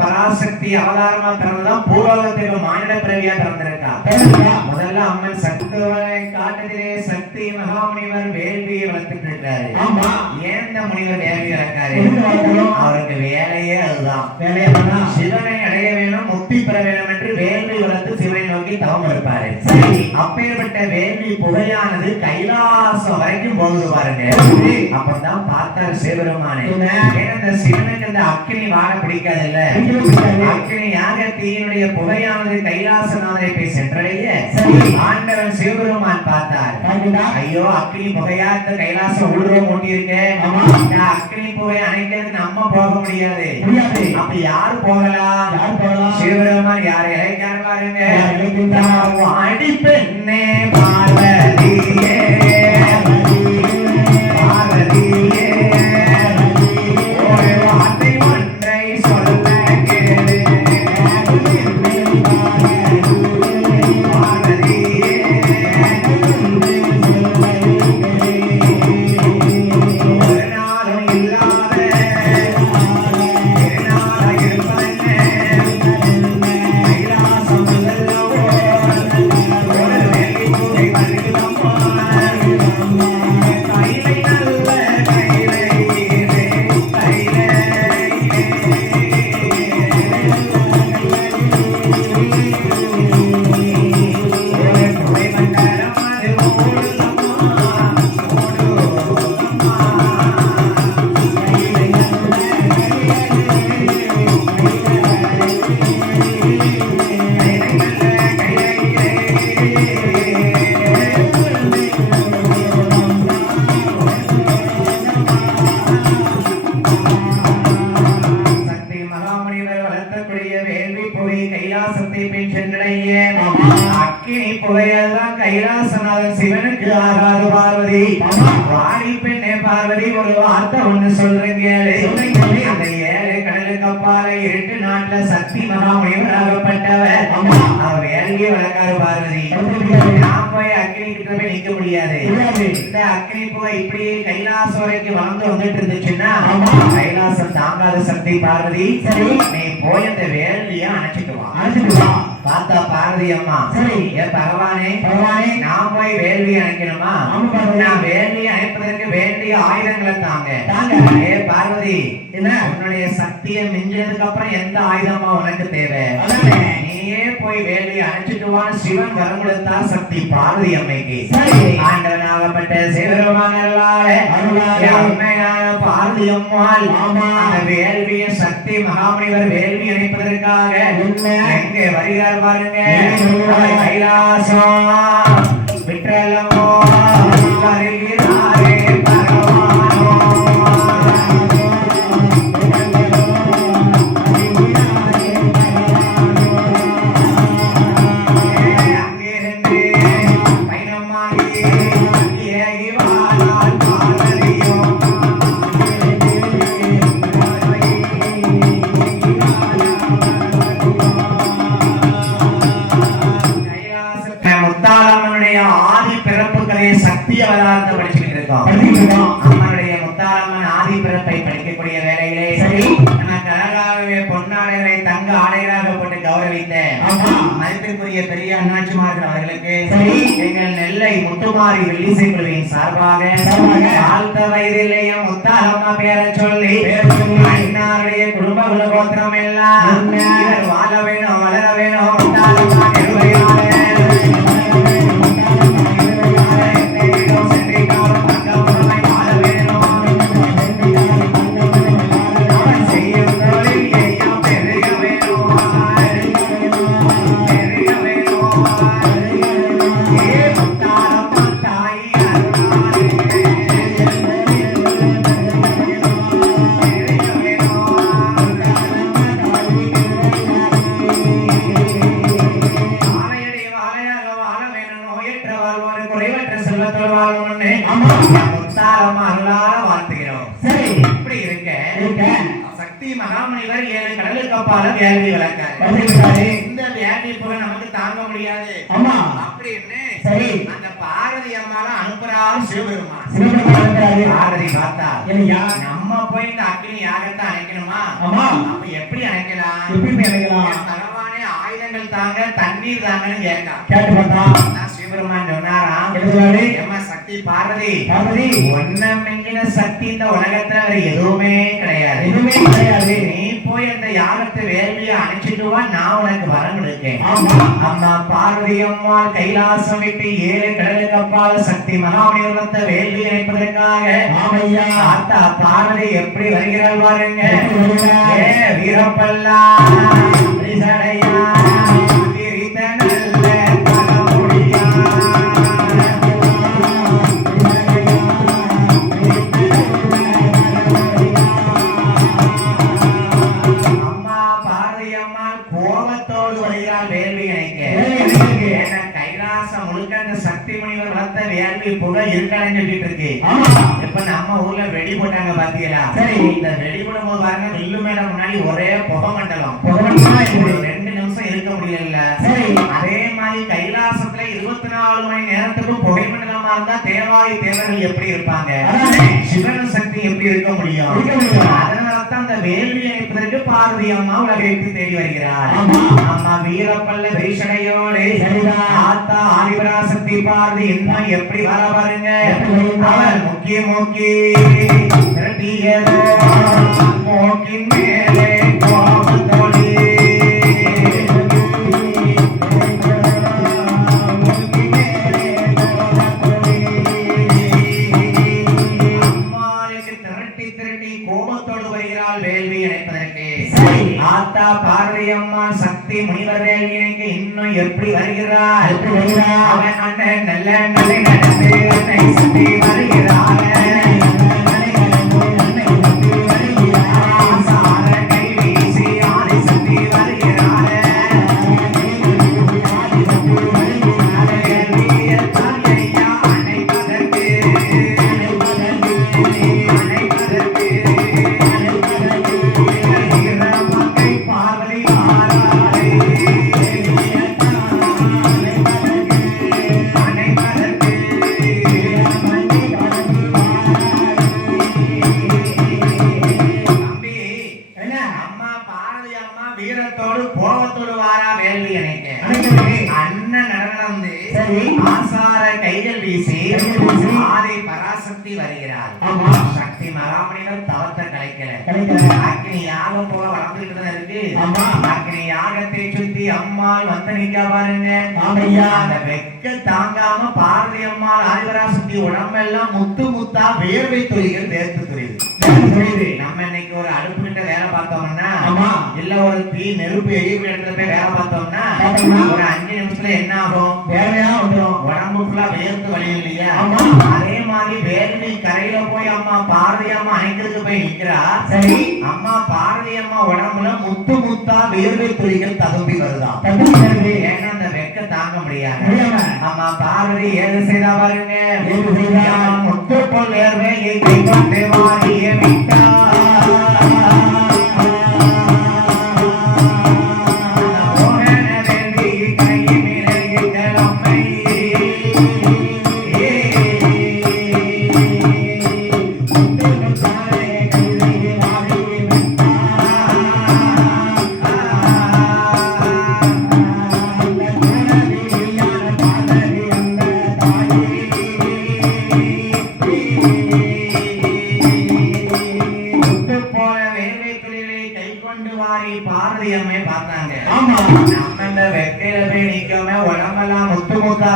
பராசக்தி அவதாரமா பிறந்ததான் பூலோகத்தில் மானிட பிறவியா பிறந்திருக்கா. முதல்ல அம்மன் சக்தியை காட்டுகிறே சக்தி சக்தி மகாமுனிவர் வேள்வியை வளர்த்துட்டு இருக்காரு. ஆமா. ஏன் இந்த முனிவர் வேள்வி வளர்க்காரு? அவருக்கு வேலையே அதுதான். சிவனை அடைய வேணும், முக்தி பெற வேணும் என்று வேள்வி வளர்த்து சிவனை நோக்கி தவம் இருப்பாரு. அப்பேற்பட்ட வேள்வி புகையானது கைலாசம் வரைக்கும் போகுது பாருங்க. அப்பதான் பார்த்தாரு சிவபெருமானே. ஏன்னா சிவனுக்கு அந்த அக்கினி வாழ பிடிக்காது இல்ல. அக்கினி யாக தீயினுடைய புகையானது கைலாசநாதரை போய் சென்றடைய ஆண்டவன் சிவபெருமான் பார்த்தார். ஐயோ அக்கினி புகையா இந்த கைலாசம் ஊடுருவ மூட்டியிருக்கேன். அக்கினி புகை அணைக்கிறதுக்கு நம்ம போக முடியாது. அப்ப யாரு போகலாம்? சிவபெருமான் யாரை இழைக்கார் பாருங்க. அடிப்பெண்ணே பார்வதியே பார்வதியே ஒரு வார்த்தை ஒன்றை சொல்ல கேளு. பார்வதியே ஒரு நாளும் இல்லாத திருநாளாக இருப்பதென்ன கைலாசம் அல்லவோ ஒரு வெள்ளி பூவை வருகிறோமோ கைலை நல்ல கைலை கைலை ஒரு புகை மண்டலம் அது ஓடுதம்மா ஓடுதம்மா கைலை நல்ல சக்தி மகாமுனிவர் வளர்த்தக்கூடிய வேள்வி புகை கைலாசத்தை பின் சென்றடைய அக்கினி புகையெல்லாம் கைலாசநாதன் சிவனுக்கு ஆகாது. பார்வதி வாடி பெண்ணே பார்வதி ஒரு வார்த்தை ஒண்ணு சொல்றேங்க. அந்த ஏழு கடலுக்கு அப்பால இருட்டு நாட்டுல சக்தி மகாமுனிவர் ஆகப்பட்டவர். அவர் வேள்வியை வளர்க்காரு பார்வதி. நான் போய் அக்கினி கிட்ட போய் நிக்க முடியாது. இந்த அக்கினி புகை இப்படி கைலாசம் வரைக்கும் வளர்ந்து வந்துட்டு இருந்துச்சுன்னா கைலாசம் தாங்காத சக்தி பார்வதி. நீ போய் அந்த வேள்வியை அணைச்சிட்டு வா. பார்த்தா பார்வதி அம்மா பகவானே நான் போய் வேள்வி அணைக்கணுமா? நான் வேள்வி அணைப்பதற்கு வேண்டிய ஆயுதங்களை தாங்க. பார்வதி உன்னுடைய சக்தியை மிஞ்சதுக்கு அப்புறம் எந்த ஆயுதமா உனக்கு தேவை? நீயே போய் வேள்வி அணைச்சிட்டுவான் சிவன் வரம் கொடுத்தார் சக்தி பார்வதி அம்மைக்கு. ஆண்டவனாகப்பட்ட சிவபெருமானால அம்மையான பார்வதி அம்மாள் அந்த வேள்வியை சக்தி மகாமுனிவர் வேள்வி அணைப்பதற்காக எங்கே வருகிறார் பாருங்க. கைலாசம் விட்டலமோ வருகிறாரே பகவானோ அங்கிருந்து பயணமாகி ஏகி வாழால் பார்வதியோ முத்தாரம்மனுடைய ஆதி பிறப்புகளை சக்தி அவதாரத்தை படிச்சுக்கிட்டு இருக்கோம். அம்மனுடைய முத்தாரம்மன் ஆதி பிறப்பை படிக்கக்கூடிய வேலையிலே நமக்கு அழகாகவே பொன்னாடைகளை தங்க ஆடைகளாக போட்டு கௌரவித்த மதிப்பிற்குரிய பெரிய அண்ணாச்சிமார்கள் அவர்களுக்கு எங்கள் நெல்லை முத்துமாரி வெள்ளிசை குழுவின் சார்பாக வாழ்த்த வயதிலேயும் முத்தாரம்மா பேரை சொல்லி அண்ணாருடைய குடும்ப குலகோத்திரம் எல்லாம் வாழ வேணும் வளர வேணும். முத்தாரம்மா சக்தி மகாமுனிவர் ஏழு கடலுக்கு அப்பால வேள்வி வளர்க்காரு. இந்த வேள்வி புகை நமக்கு தாங்க முடியாது அப்படின்னு அந்த பார்வதி அம்மால அனுப்புறாரு சிவபெருமான். பார்வதி பார்த்தா நம்ம போய் இந்த அக்னி யாகத்தை அணைக்கணுமா? அப்ப எப்படி அணைக்கலாம்? பகவானே ஆயுதங்கள் தாங்க தண்ணீர் தாங்கன்னு கேட்டு பார்த்தா சிவபெருமான் சொன்னாராம். சக்தி பராசக்தி பார்வதி ஒன்னம் என்கிற சக்தி இந்த உலகத்துல வேற எதுவுமே கிடையாது. நீ போய் அந்த யாகத்தை வேள்வியை அணைச்சிட்டு வா, நான் உனக்கு வரம் கொடுக்கேன். அம்மா பார்வதி அம்மாள் கைலாசம் விட்டு 7 கடலுக்கு அப்பால் சக்தி மகாமேருவத்தை வேள்வி அணைப்பதற்காக ஆத்தா பார்வதி எப்படி வருகிறாள் பாருங்க. வீரப்பல்லா புகை இருக்கான்னு சொல்லிட்டு இருக்கு. இப்ப நம்ம ஊர்ல வெடி போட்டாங்க பாத்தீங்களா? இந்த வெடி போடும் போது பாருங்க, நெல்லு மேடம் முன்னாடி ஒரே புகை மண்டலம். 2 நிமிஷம் இருக்க முடியல. அதே மாதிரி கைலாசத்துல 24 மணி நேரத்துக்கு புகை மண்டலமா இருந்தா தேவாதி தேவர்கள் எப்படி இருப்பாங்க, சிவன் சக்தி எப்படி இருக்க முடியும்? அதனாலதான் அந்த வேள்வி அணைப்பதற்கு பார்வதி அம்மா உலகத்தை தேடி வருகிறார். அம்மா வீரப்பல்ல வெரிசடையோடு ஆத்தா ஆதிபராசக்தி பார்வதி இன்னும் எப்படி வர பாருங்க. அவள் முக்கிய மூக்கின் மேலே கோபத்தோடு ஆத்தா பார்வதி அம்மா சக்தி முனிவர் வேள்விக்கு இன்னும் எப்படி வருகிறார்? அவன் அண்ணன் நல்ல நடந்து அன்னை சக்தி வருகிறார். பராசக்தி வருகிறார். சக்தி மகாமணிகள் தவத்தை கலைக்கல. அக்னி யாகம் போல வளர்ந்துகிட்டு இருக்கு. அக்னி யாகத்தை சுத்தி அம்மாள் வந்து நிக்க பாருங்க. அந்த வெக்க தாங்காம பார்வதி அம்மாள் ஆதிபராசக்தி உடம்பெல்லாம் முத்து முத்தா வேர்வை துளிகள் வேர்த்து துளிது. நம்ம இன்னைக்கு ஒரு அடுப்பு கிட்ட வேலை பார்த்தோம்னா, இல்ல ஒரு தீ நெருப்பு எரிவு இடத்துல போய் வேலை பார்த்தோம்னா, ஒரு 5 நிமிஷத்துல என்ன ஆகும்? வேலையா வந்துடும். உடம்பு ஃபுல்லா வேர்த்து வலி இல்லையா? அதே மாதிரி வேள்வி கரையில போய் அம்மா பார்வதி அம்மா அணைக்கிறதுக்கு போய் நிக்கிறா. சரி, அம்மா பார்வதி அம்மா உடம்புல முத்து முத்தா வேர்வை துளிகள் ததும்பி வருதா? ஏன்னா அந்த வெக்க தாங்க முடியாது. அம்மா பார்வதி ஏது செய்தா பாருங்க. முத்து போல் வேர்வையை கைப்பற்றி வாரிய விட்டா.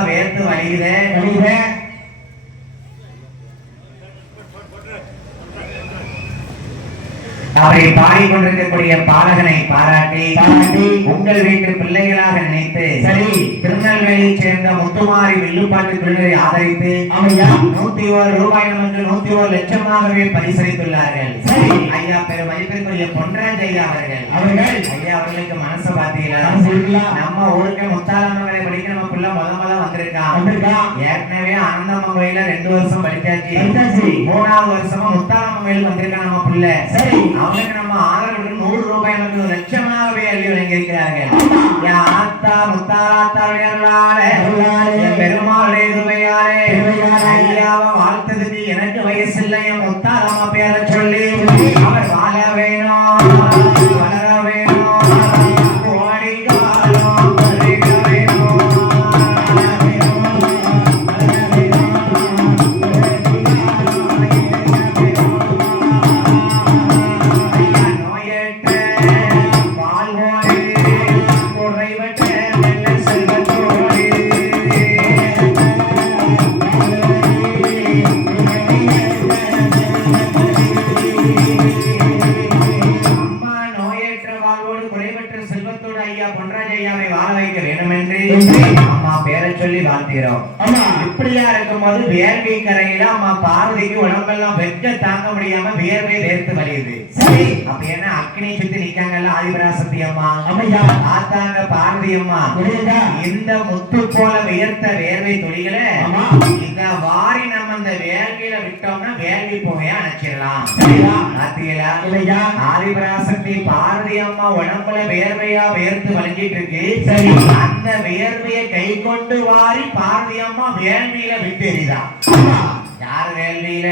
வேர்த்து வலியுதே. அவரை பாடிக்கொண்டிருக்கக்கூடிய பாலகனை பாராட்டி உங்கள் வீட்டு பிள்ளைகளாக நினைத்து சரி திருநெல்வேலியை சேர்ந்த முத்துமாரி வில்லுப்பாட்டு குழுவை ஆதரித்து 101 ரூபாய் நமக்கு 101 லட்சமாகவே பரிசளித்துள்ளார்கள். சரி ஐயா, பெரு மதிப்பிற்குரிய பொன்ராஜ் ஐயா அவர்கள் ஐயா அவர்களுக்கு மனசு பாத்தீங்களா? நம்ம ஊருக்கு முத்தாளம்மனை படிக்க நம்ம பிள்ளை முத வந்திருக்கான். ஏற்கனவே ஆனந்தம்மன் கோயில 2 வருஷம் படிச்சாச்சு. 3வது வருஷமா முத்தாளம்மன் கோயில் வந்திருக்கான் நம்ம பிள்ளை. சரி, அவனுக்கு நம்ம ஆதரவு 100 ரூபாய் நமக்கு லட்சமாகவே அள்ளி வழங்கியிருக்கிறார்கள். என் ஆத்தா முத்தாத்தாளுடைய பெருமாளுடைய துணையாரே ஐயாவை வாழ்த்ததுக்கு எனக்கு வயசு இல்லை, என் முத்தாரம்மா பேரை சொல்லி அவர் வாழ வேணும், வளர வேணும், கோடி காலம் சொல்லி வாழ்த்துகிறோம். இப்படியா இருக்கும்போது வேள்வி கரையில அம்மா பார்வதிக்கு உடம்பெல்லாம் வெட்க தாங்க முடியாம வேர்வை வேர்த்து வலியுது. சரி, அப்ப என்ன அக்னி சுத்தி நிக்காங்கல்ல ஆதிபராசக்தி அம்மா, ஆத்தாங்க பார்வதி அம்மா, இந்த முத்து போல வியர்த்த வேர்வை துளிகளை இந்த வாரி நம்ம இந்த வேள்வியில விட்டோம்னா வேள்வி புகையா அணைச்சிடலாம். ஆதிபராசக்தி பார்வதி அம்மா உடம்புல வேர்வையா வேர்த்து வலிஞ்சிட்டு இருக்கு. சரி, அந்த வேர்வையை கை கொண்டு வாரி பார்வதி அம்மா வேள்வியில விட்டு எறிதான். யார் வேள்வியில?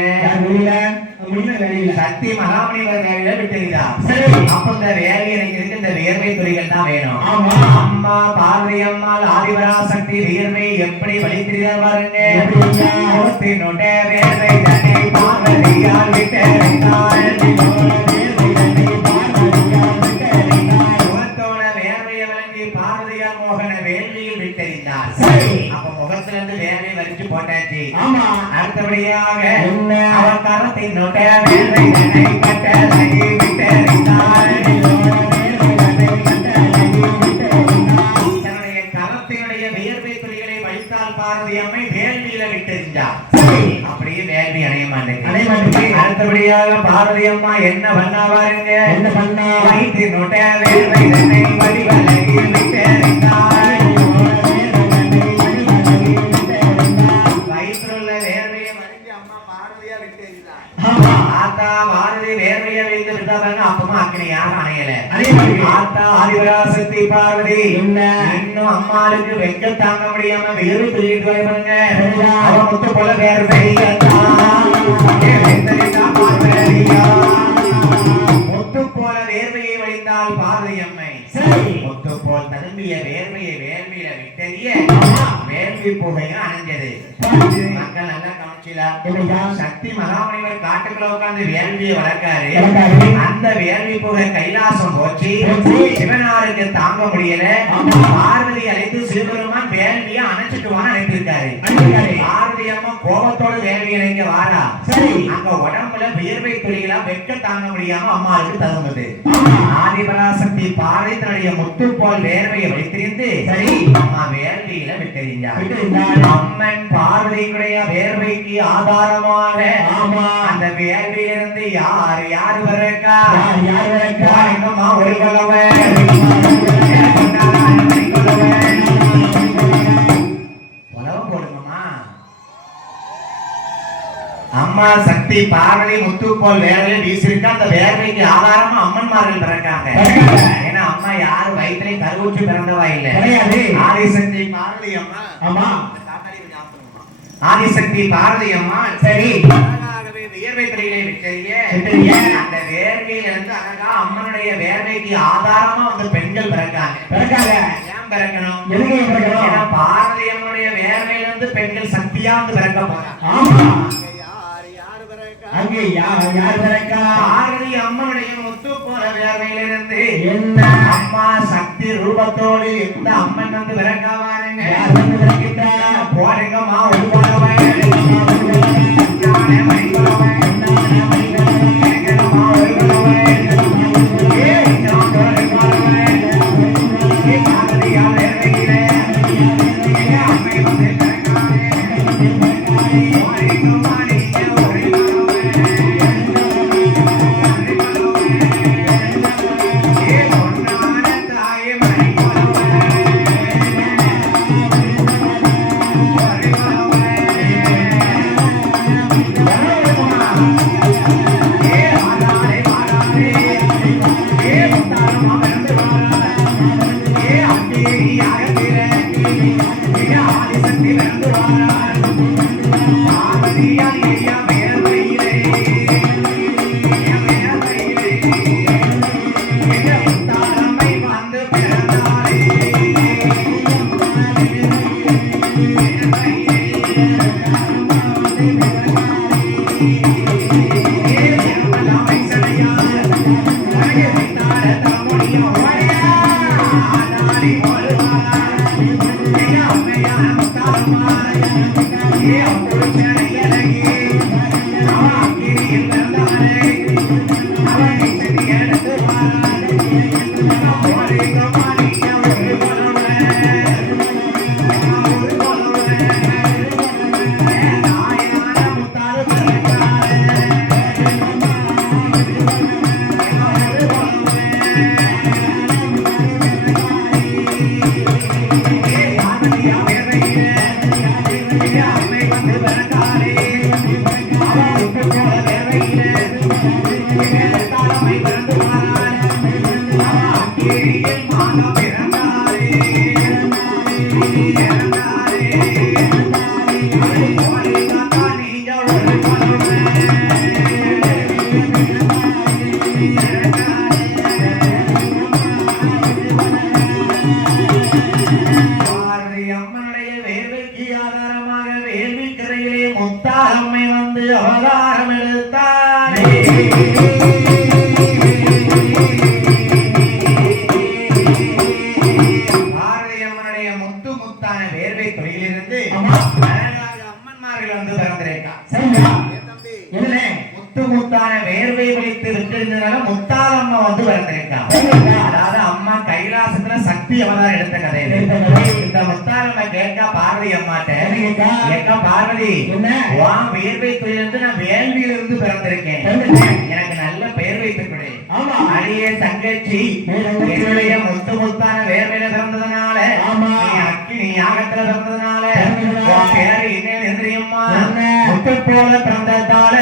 சக்தி மகாமணிவர் வேலையில விட்டுறீதா? சரி, அப்ப இந்த வேலை எனக்கு இந்த வேர்வை துறைகள் தான் வேணும். ஆமா, அம்மா பார்வதி அம்மாள் ஆதிபராசக்தி வேர்வை எப்படி வலிக்கிறீதா பாருங்க. வேர்வை தன்னை பார்வதியால் விட்டறிந்தாள். முகத்தோட வேர்வையை வழங்கி பார்வதியால் மோகன வேள்வியில் விட்டறிந்தார். சரி, அப்ப முகத்துல இருந்து வேர்வை வலிச்சு போட்டாச்சு. ஆமா, அடுத்தபடியாக அவன் கரத்தின் வேர்வை தன்னை கட்டளை விட்டறிந்தாள். தன்னுடைய கரத்தினுடைய வேர்வை துளிகளை வைத்தால் பார்வதி அம்மை வேள்வியில விட்டறிந்தார். அப்படியே வேள்வி அணைய மாட்டேங்குது. அடுத்தபடியாக பார்வதி அம்மா என்ன பண்ணா பாருங்க. என்ன பண்ணா? வயிற்றினுடைய வேர்வை தன்னை வடிவலையில் விட்டறிந்தாள். வயிற்றுள்ள வேர்வையை மறைஞ்சு அம்மா பார்வதியா விட்டறிந்தாள். ஆத்தா பார்வதி வேர்வையை வைத்து விட்டா பாருங்க. அப்பமா அக்னி யாரும் அணையல. ஆத்தா ஆதிபராசக்தி பார்வதி இன்னும் அம்மாளுக்கு வெக்க தாங்க முடியாம வேர்வை துள்ளிட்டு பாருங்க. அவன் முத்து போல வேர்வை முத்து போல வேர்வையை வழிந்தால் பார்வதி அம்மை. முத்து போல் தரும்பிய வேர்வையை வேள்வியில விட்டறிய வேள்வி புகையும் அணைஞ்சது. மக்கள் நல்லா கவனிச்சீங்களா? சக்தி மகாமணிவர் காட்டுக்குள்ள உட்கார்ந்து வேள்வியை வளர்க்காரு. அந்த வேள்வி புகை கைலாசம் போச்சு. சிவனாருக்கு தாங்க முடியல. பார்வதி அழைத்து சிவபெருமான் வேள்வியை அணைச்சிட்டுவான்னு அழைத்திருக்காரு. பார்வதி அம்மா கோபத்தோடு வேள்வி இணைங்க வாரா. சரி, அங்க உடம்புல வேர்வை துளிகளா வெட்க தாங்க முடியாம அம்மாவுக்கு தகுந்தது. ஆதிபராசக்தி பார்வதி தன்னுடைய முத்து போல் வேர்வையை வைத்திருந்து சரி அம்மா வேள்வியில விட்டறிந்தார். அம்மன் பார்வதியுடைய வேர்வைக்கு ஆதாரமாக ஆமா அந்த வேள்வியிலிருந்து யார் யார் வரக்கா யார் வரக்கா எங்கம்மா ஒரு கொலவன் உலகம் போடுங்கம்மா. அம்மா சக்தி பார்வதி முத்து போல் வேர்வை வீசிருக்கா. அந்த வேர்வைக்கு ஆதாரமா அம்மன்மார்கள் பிறக்காங்க. ஏன்னா அம்மா யாரும் வயிற்றுல கருவுற்று பிறந்தவா இல்ல. ஆதிசக்தி பார்வதி அம்மா. ஆமா, ஆதிசக்தி பார்வதி அம்மா சரி வேர்வை துறைகளை விட்டறிய அந்த வேர்வையில இருந்து அழகா அம்மனுடைய வேர்வைக்கு ஆதாரமா வந்து பெண்கள் பிறக்காங்க. ஏன் பிறக்கணும்? ஏன்னா பார்வதி அம்மனுடைய வேர்வையில இருந்து பெண்கள் சக்தியா வந்து பிறக்க போறாங்க. அங்கே யார் பிறக்கா? பார்வதி அம்மனுடைய முத்து போல வேர்வையிலிருந்து என்ன அம்மா சக்தி ரூபத்தோடு எந்த அம்மன் வந்து பிறக்காவாருங்க. யார் வந்து பிறக்கிட்டா? போறீங்கம்மா ஒரு பாகவன் முத்தாலம்மை வந்து அவதாரம் எடுத்தாளே பாரதி அம்மனுடைய முத்து முத்தான வேர்வை தொழிலிருந்து அம்மன்மார்கள் வந்து பிறந்திருக்கான். முத்து முத்தான வேர்வை வலித்து விட்டிருந்ததுனால முத்தாலம்மா வந்து பிறந்திருக்கான். அதாவது அம்மா கைலாசத்துல சக்தி அவதாரம் எடுத்த கதை. இந்த முத்தாலம்மா கேட்கா பார்வதி அம்மாட்ட, கேட்கா பார்வதி வா வேர்வை தொழிலிருந்து நான் வேள்வியிலிருந்து பிறந்திருக்கேன், எனக்கு நல்ல பெயர் வைத்துக் கொடு. அடியே தங்கச்சி என்னுடைய முத்து முத்தான வேர்வையில பிறந்ததுனால நீ அக்கினி யாகத்துல பிறந்ததுனால உன் பேரு என்ன தெரியுமா? முத்து போல பிறந்ததால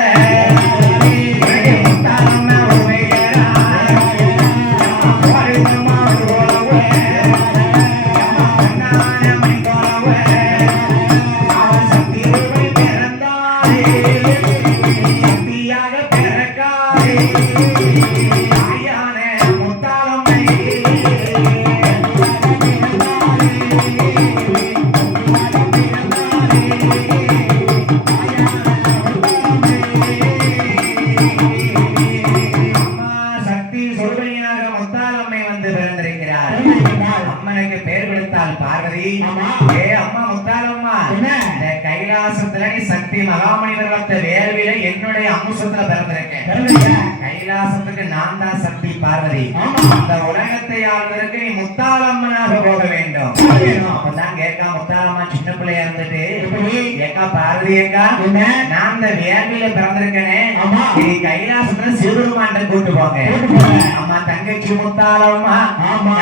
முத்தாலம்மா ஒரு பெயரா அம்மனுக்கு பேர் கொடுத்தாள் பார்வதி. ஏ அம்மா முத்தாலம்மா, இந்த கைலாசத்துல நீ சக்தி மகாமணிவர்கள வேள்வியில என்னுடைய அம்சத்துல பிறந்திருக்கேன். கைலாசத்துக்கு நான் தான் சக்தி பார்வதி. இந்த உலகத்தை ஆள்வதற்கு நீ முத்தாலம்மனாக போக வேண்டும். அப்பதான் கேட்கா முத்தாலம்மா சின்ன பிள்ளையா இருந்துட்டு கேட்கா பார்வதி அக்கா, நான் இந்த வேள்வியில பிறந்திருக்கேனே, நீ கைலாசத்துல சிவபெருமான் கூட்டு போங்க. அம்மா தங்கச்சி முத்தாலம்மா,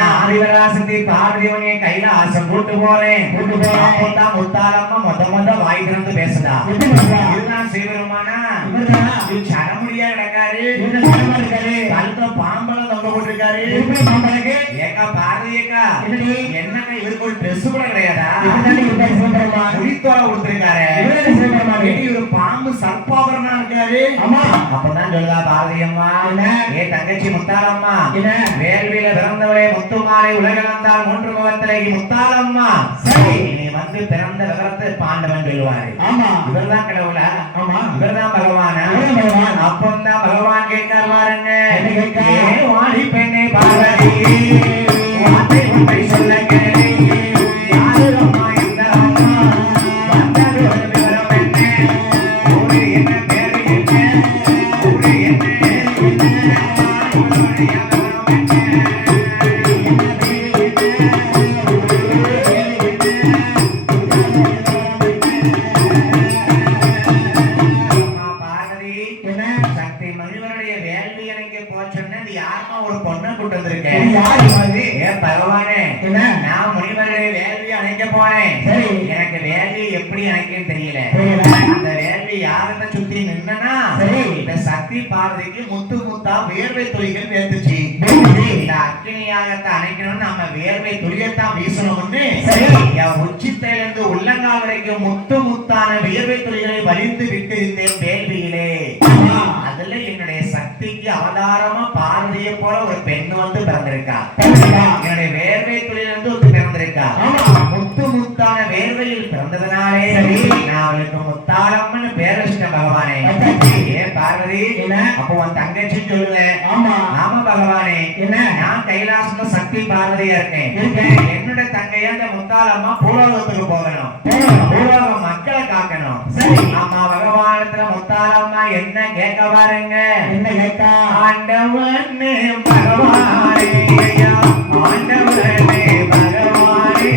ஆதிவராசக்தி பார்வதிவனைய கைலாசம் கூட்டு போறேன். அப்பதான் முத்தாலம்மா முத வாய் திறந்து பேசுதா, இதுதான் சிவபெருமானா? சடமுடியா கிடக்காரு, கழுத்த பாம்பளம் தொங்க போட்டிருக்காரு. ஏக்கா பார்வதி அக்கா, என்னக்கா இவருக்கு ஒரு ட்ரெஸ் கூட கிடையாதா? முடித்தோட கொடுத்திருக்காரு, ஒரு பாம்பு சர்ப்பாபரணா இருக்காரு. அப்பதான் சொல்லுதா பார்வதி அம்மா, ஏ தங்கச்சி முத்தாலம்மா, வேள்வியில பிறந்தவளே முத்துமாலை உலகளந்தால் மூன்று முகத்திலே முத்தாலம்மா, நீ வந்து பிறந்த விவரத்தை பாண்டவன் சொல்லுவாரு. இவர்தான் கடவுளா? இவர்தான் பகவானா? அப்பந்தான் பகவான் கேட்கார் பாருங்க, வாடி பெண்ணை பார்வதி வார்த்தை ஒன்றை சொல்ல கேளு, யாரு அம்மா இந்த அம்மா வந்தது ஒரு விவரம் என்ன, ஒரு என்ன பேரு என்ன, ஒரு என்ன எனக்கு வேலையை எப்படி அணைக்கன்னு தெரியல. அந்த வேலையை யாருன்னு சுத்தி நின்னா இந்த சக்தி பார்வதிக்கு முத்து முத்தா வேர்வை துளிகள் வேத்துச்சு. இந்த அக்கினியாகத்தை அணைக்கணும்னு நம்ம வேர்வை துளியத்தான் வீசணும்னு உச்சித்தில இருந்து உள்ளங்கால் வரைக்கும் முத்து முத்தான வேர்வை துளிகளை வலிந்து விட்டு இருந்தேன் வேள்வியிலே. அதுல என்னுடைய சக்திக்கு அவதாரமா பார்வதியை போல ஒரு பெண் வந்து பிறந்திருக்கா. என்னுடைய வேர்வை துளியிலிருந்து ஒரு பிறந்திருக்கா. முத்து முத்தான வேர்வையில் பிறந்ததுனாலே நான் அவளுக்கு முத்தாலம்மன் பேர் வச்சிட்டேன் பகவானே. ஏன் பார்வதி, அப்போ உன் தங்கச்சி சொல்லுவேன். ஆமா பகவானே, நான் கைலாசத்துல சக்தி பார்வதியா இருக்கேன். என்னோட தங்கையா இந்த முத்தாலம்மா பூலோகத்துக்கு போகணும், பூலோக மக்களை காக்கணும். ஆமா பகவானத்துல முத்தாலம்மா என்ன கேட்க பாருங்க, என்ன கேட்க? ஆண்டவனே பகவானே, ஆண்டவனே பகவானே,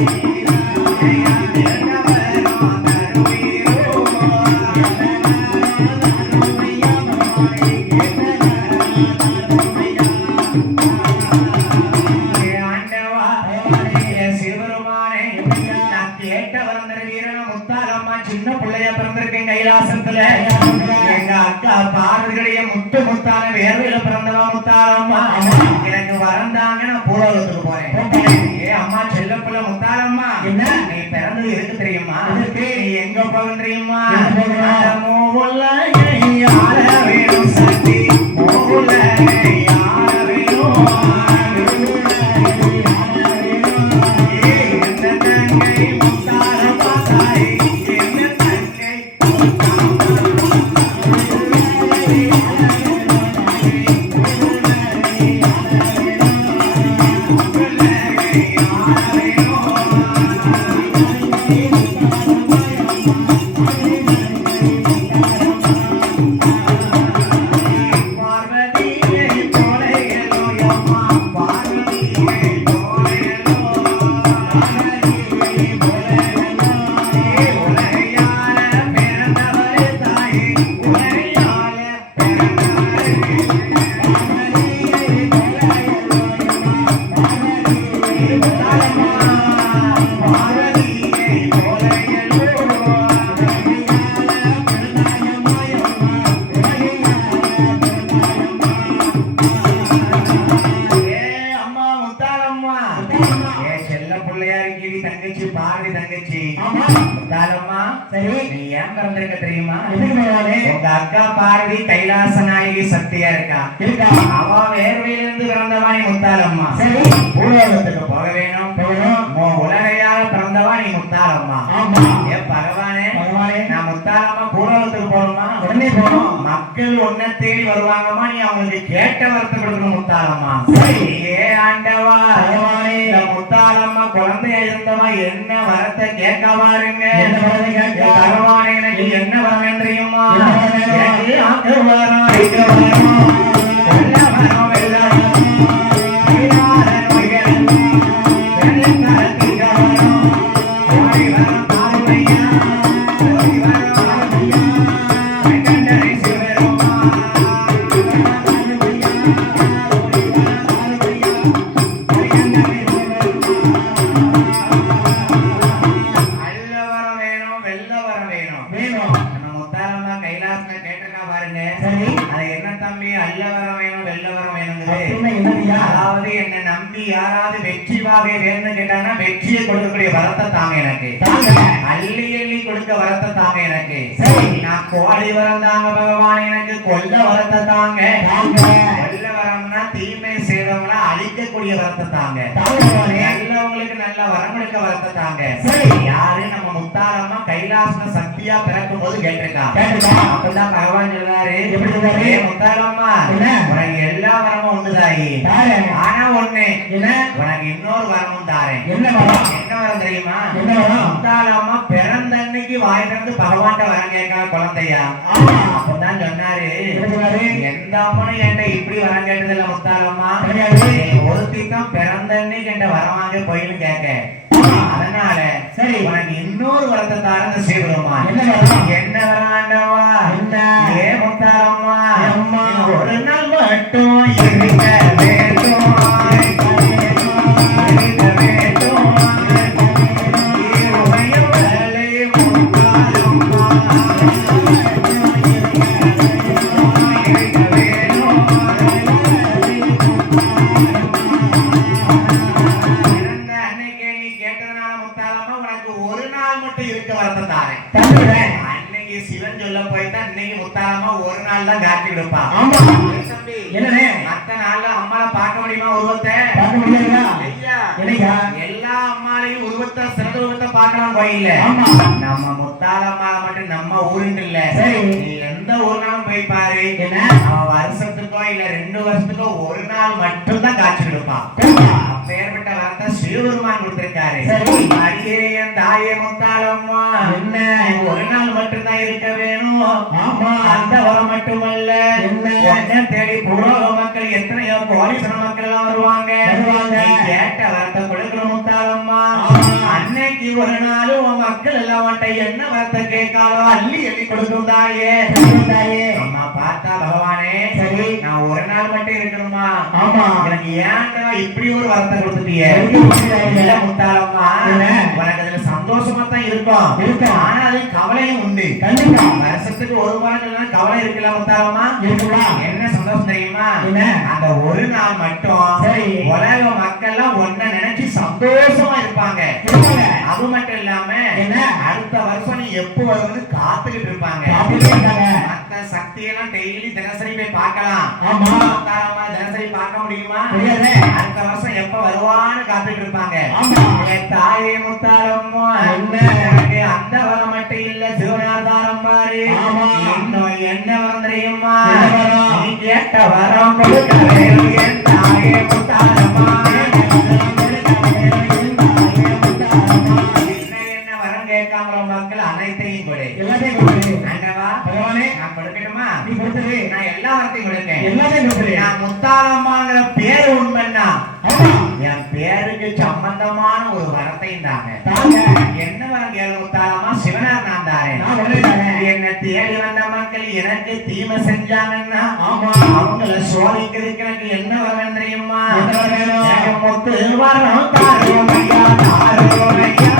Thank you. சிவருமானே நான் கேட்ட வளர்ந்த வீரன முத்தாலம்மா சின்ன பிள்ளையா பிறந்திருக்கேன் கைலாசத்துல எங்க அக்கா பார்வதியுடைய முத்து முத்தான வேர்வையில பிறந்தவா முத்தாலம்மா எனக்கு வரந்தாங்க நான் பூலோகத்துக்கு போறேன் ஏ அம்மா செல்ல பிள்ளை முத்தாலம்மா என்ன நீ பிறந்தது இருக்கு தெரியுமா நீ எங்க போக தெரியுமா மூவுல யார வேணும் சக்தி மூவுல யார வேணும் அக்கா பார்வதி கைலாச நாயகி சக்தியா இருக்கா அவ வேர்வையிலிருந்து பிறந்தவா நீ முத்தாலம்மா பூலோகத்துக்கு போக வேணும் உலகையால பிறந்தவா நீ முத்தாலம்மா ஏ பகவானே நான் முத்தாலம்மா பூலோகத்துக்கு போகணுமா உடனே போகணும் மக்கள் ஒன்ன தேடி வருவாங்கம்மா நீ அவங்களுக்கு கேட்ட வரத்தை கொடுக்கணும் முத்தாலம்மா ஏ ஆண்டவா இந்த முத்தாலம்மா குழந்தையா இருந்தவா என்ன வரத்தை கேட்க பாருங்க பகவானே எனக்கு என்ன வரம் தெரியுமா அங்க வரும் இங்க வரும் வெள்ள வரும் வெள்ள வெற்றியை கொடுக்கக்கூடிய வரத்தை தாங்க எனக்கு அள்ளி அள்ளி கொடுக்க வரத்தை தாங்க எனக்கு நான் கோழி வரம் தாங்க பகவான் எனக்கு கொல்ல வரத்தை தாங்க கொல்ல வரம்னா தீமை செய்தவங்கள அழிக்கக்கூடிய வரத்தை தாங்க நல்லவங்களுக்கு நல்ல வரம் கொடுக்க வரத்தை தாங்க யாரு நம்ம முத்தாலம்மா கைலாச சக்தியா பிறக்கும் போது கேட்டிருக்கா அப்பதான் பகவான் சொல்றாரு எப்படி முத்தாலம்மா உனக்கு எல்லா வரமும் உண்டுதாயி ஆனா ஒண்ணு உனக்கு இன்னொரு வரமும் தாரேன் என்ன வரம் தெரியுமா முத்தாலம்மா பிறந்த அன்னைக்கு வாய் திறந்து பகவான்கிட்ட வரம் கேட்கா குழந்தையா அப்பதான் சொன்னாரு எந்த அம்மனும் என்கிட்ட இப்படி வரம் கேட்டதில்ல முத்தாலம்மா ஒருத்தி தான் பிறந்த அன்னைக்கு என்கிட்ட வரம் வாங்க போயின்னு கேட்க அதனால சரி உனக்கு இன்னொரு வரத்தை தாரங்க செய்யணுமா என்ன வராண்டவா ஏ முத்தாலம்மா ஒரு நாள் மட்டும் இருக்க வேண்டும் சிவன் சொல்ல போயிட்டா இன்னைக்கு முத்தாலம்மா ஒரு நாள் தான் காட்சி கொடுப்பா என்னனே மத்த நாள்ல அம்மாவை பார்க்க முடியுமா உருவத்தை பார்க்க முடியல ஐயா எல்லா அம்மாளையும் உருவத்தை சிறந்த உருவத்தை பார்க்கலாம் கோயில்ல நம்ம முத்தாலம்மா மட்டும் நம்ம ஊருக்கு இல்ல நீ எந்த ஊர்னாலும் போய் பாரு அவன் வருஷத்துக்கோ இல்ல 2 வருஷத்துக்கோ ஒரு நாள் மட்டும் தான் காட்சி கொடுப்பான் அப்பேற்பட்ட வார்த்தை சிவபெருமான் கொடுத்திருக்காரு அடியே என் தாயே முத்தாலம்மா என்ன ஒரு நாள் மட்டும்தான் இருக்க வேணும் அந்த வரம் மட்டுமல்ல என்ன தேடி பூலோக மக்கள் எத்தனையோ கோடீஸ்வர மக்கள் எல்லாம் வருவாங்க கேட்ட வரத்தை கொடுக்கணும் முத்தாலம்மா அன்னைக்கு ஒரு நாளும் மக்கள் எல்லாம் என்ன வரத்தை கேட்காலோ அள்ளி அள்ளி கொடுக்கும் தாயே அம்மா பார்த்தா பகவானே சரி நான் ஒரு நாள் மட்டும் இருக்கணுமா ஆமா எனக்கு ஏன்டா இப்படி ஒரு வரத்தை கொடுத்துட்டியே இல்ல முத்தாளம்மா உனக்கு அதுல சந்தோஷமா தான் இருக்கும் ஆனா அது கவலையும் உண்டு கண்டிப்பா வருஷத்துக்கு ஒரு வாரம் கவலை இருக்குல்ல முத்தாளம்மா இருக்கலாம் என்ன சந்தோஷம் தெரியுமா அந்த ஒரு நாள் மட்டும் உலக மக்கள் எல்லாம் ஒன்ன நினைச்சு சந்தோஷமா இருப்பாங்க அது மட்டும் இல்லாம அடுத்த வருஷம் நீ எப்போ வரும்னு காத்துக்கிட்டு இருப்பாங்க மத்த சக்தியெல்லாம் டெய்லி தினசரி போய் பார்க்கலாம் தினசரி பார்க்க முடியுமா அடுத்த வருஷம் எப்ப வருவான்னு காத்துட்டு இருப்பாங்க தாயே முத்தாரம்மா எனக்கு அந்த வரம் மட்டும் இல்ல சிவனாதாரம் பாரு இன்னும் என்ன வரம் தெரியுமா நீ கேட்ட வரம் கொடுக்க என் தாயே முத்தாரம்மா கேட்காம மக்கள் அனைத்தையும் கொடு எல்லாத்தையும் கொடு ஆண்டவா பகவானே நான் கொடுக்கணுமா நீ கொடுத்துரு நான் எல்லா வரத்தையும் கொடுக்கேன் எல்லாத்தையும் கொடுத்துரு நான் முத்தாளம்மாங்கிற பேரு உண்மைன்னா என் பேருக்கு சம்பந்தமான ஒரு வரத்தையும் தாங்க என்ன வரம் கேளு முத்தாளம்மா சிவனார் நான் தாரேன் என்ன தேடி வந்த மக்கள் எனக்கு தீமை செஞ்சாங்கன்னா அவங்கள சோதிக்கிறதுக்கு எனக்கு என்ன வரம் தெரியுமா எனக்கு முத்து வரம் தாரோம் ஐயா தாரோம் ஐயா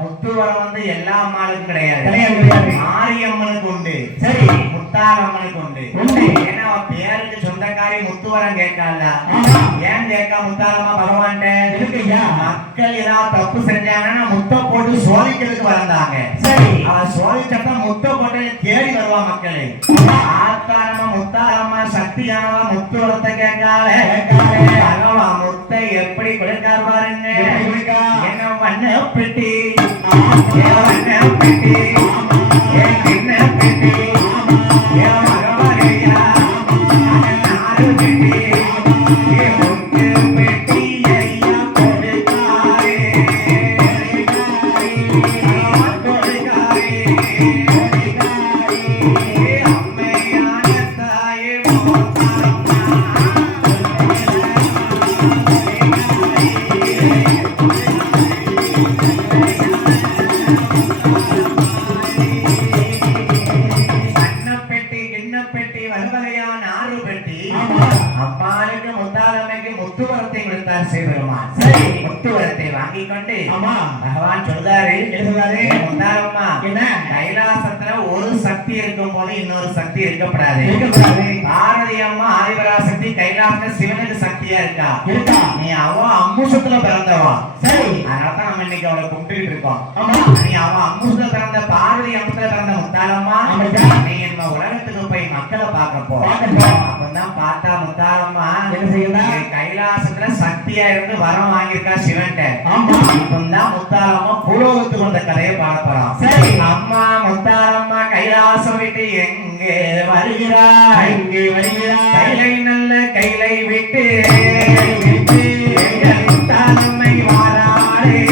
முத்துவரம் வந்து எல்லா அம்மாளுக்கும் கிடையாது மாரியம்மனுக்கு உண்டு சரி முத்தாரம்மனுக்கு உண்டு ஏன்னா பேருக்கு சொந்தக்காரி முத்துவரம் கேட்கல ஏன் கேட்க முத்தாரம்மா பகவான் மக்கள் ஏதாவது தப்பு செஞ்சாங்கன்னா முத்த போட்டு சோதிக்கிறதுக்கு வந்தாங்க சரி அவ சோதிச்சப்ப முத்த போட்டு தேடி வருவா மக்களே ஆத்தாரம்மா முத்தாரம்மா சக்தியானவா முத்துவரத்தை கேட்கால பகவான் முத்தை எப்படி கொடுக்காரு பாருங்க என்ன பண்ண பெட்டி அம்மாளுக்கு முத்தாளம்மைக்கு முத்துவரத்தை கொடுத்தார் சிவபெருமான் முத்துவரத்தை வாங்கி கொண்டு பகவான் சொல்றாரு முத்தாளம்மா கைலாசத்துல ஒரு சக்தி இருக்கும் போது இன்னொரு சக்தி இருக்கப்படாது பாரதி அம்மா ஆதிபராசக்தி கைலாசத்துல சிவனுக்கு சக்தியா இருக்கா நீ அவ அம்முசத்துல பிறந்தவா சரி அதனாலதான் நம்ம இன்னைக்கு அவளை கும்பிட்டு இருக்கோம் நீ அவ அம்முசத்துல பிறந்த பார்வதி அம்சத்துல பிறந்த முத்தாளம்மா நீ நம்ம உலகத்துக்கு போய் மக்களை பார்க்க போ அப்பதான் பார்த்தா முத்தாளம்மா என்ன செய்யுதா கைலாசத்துல சக்தியா இருந்து வரம் வாங்கியிருக்கா சிவன்ட்ட இப்பதான் முத்தாளம்மா பூலோகத்துக்கு வந்த கதையை பாட போறோம் சரி அம்மா முத்தாளம்மா கைலாசம் விட்டு எங்கே வருகிறாய் எங்கே வருகிறாய் கைலை நல்ல கைலை விட்டு முத்தாளம்மை வாராளே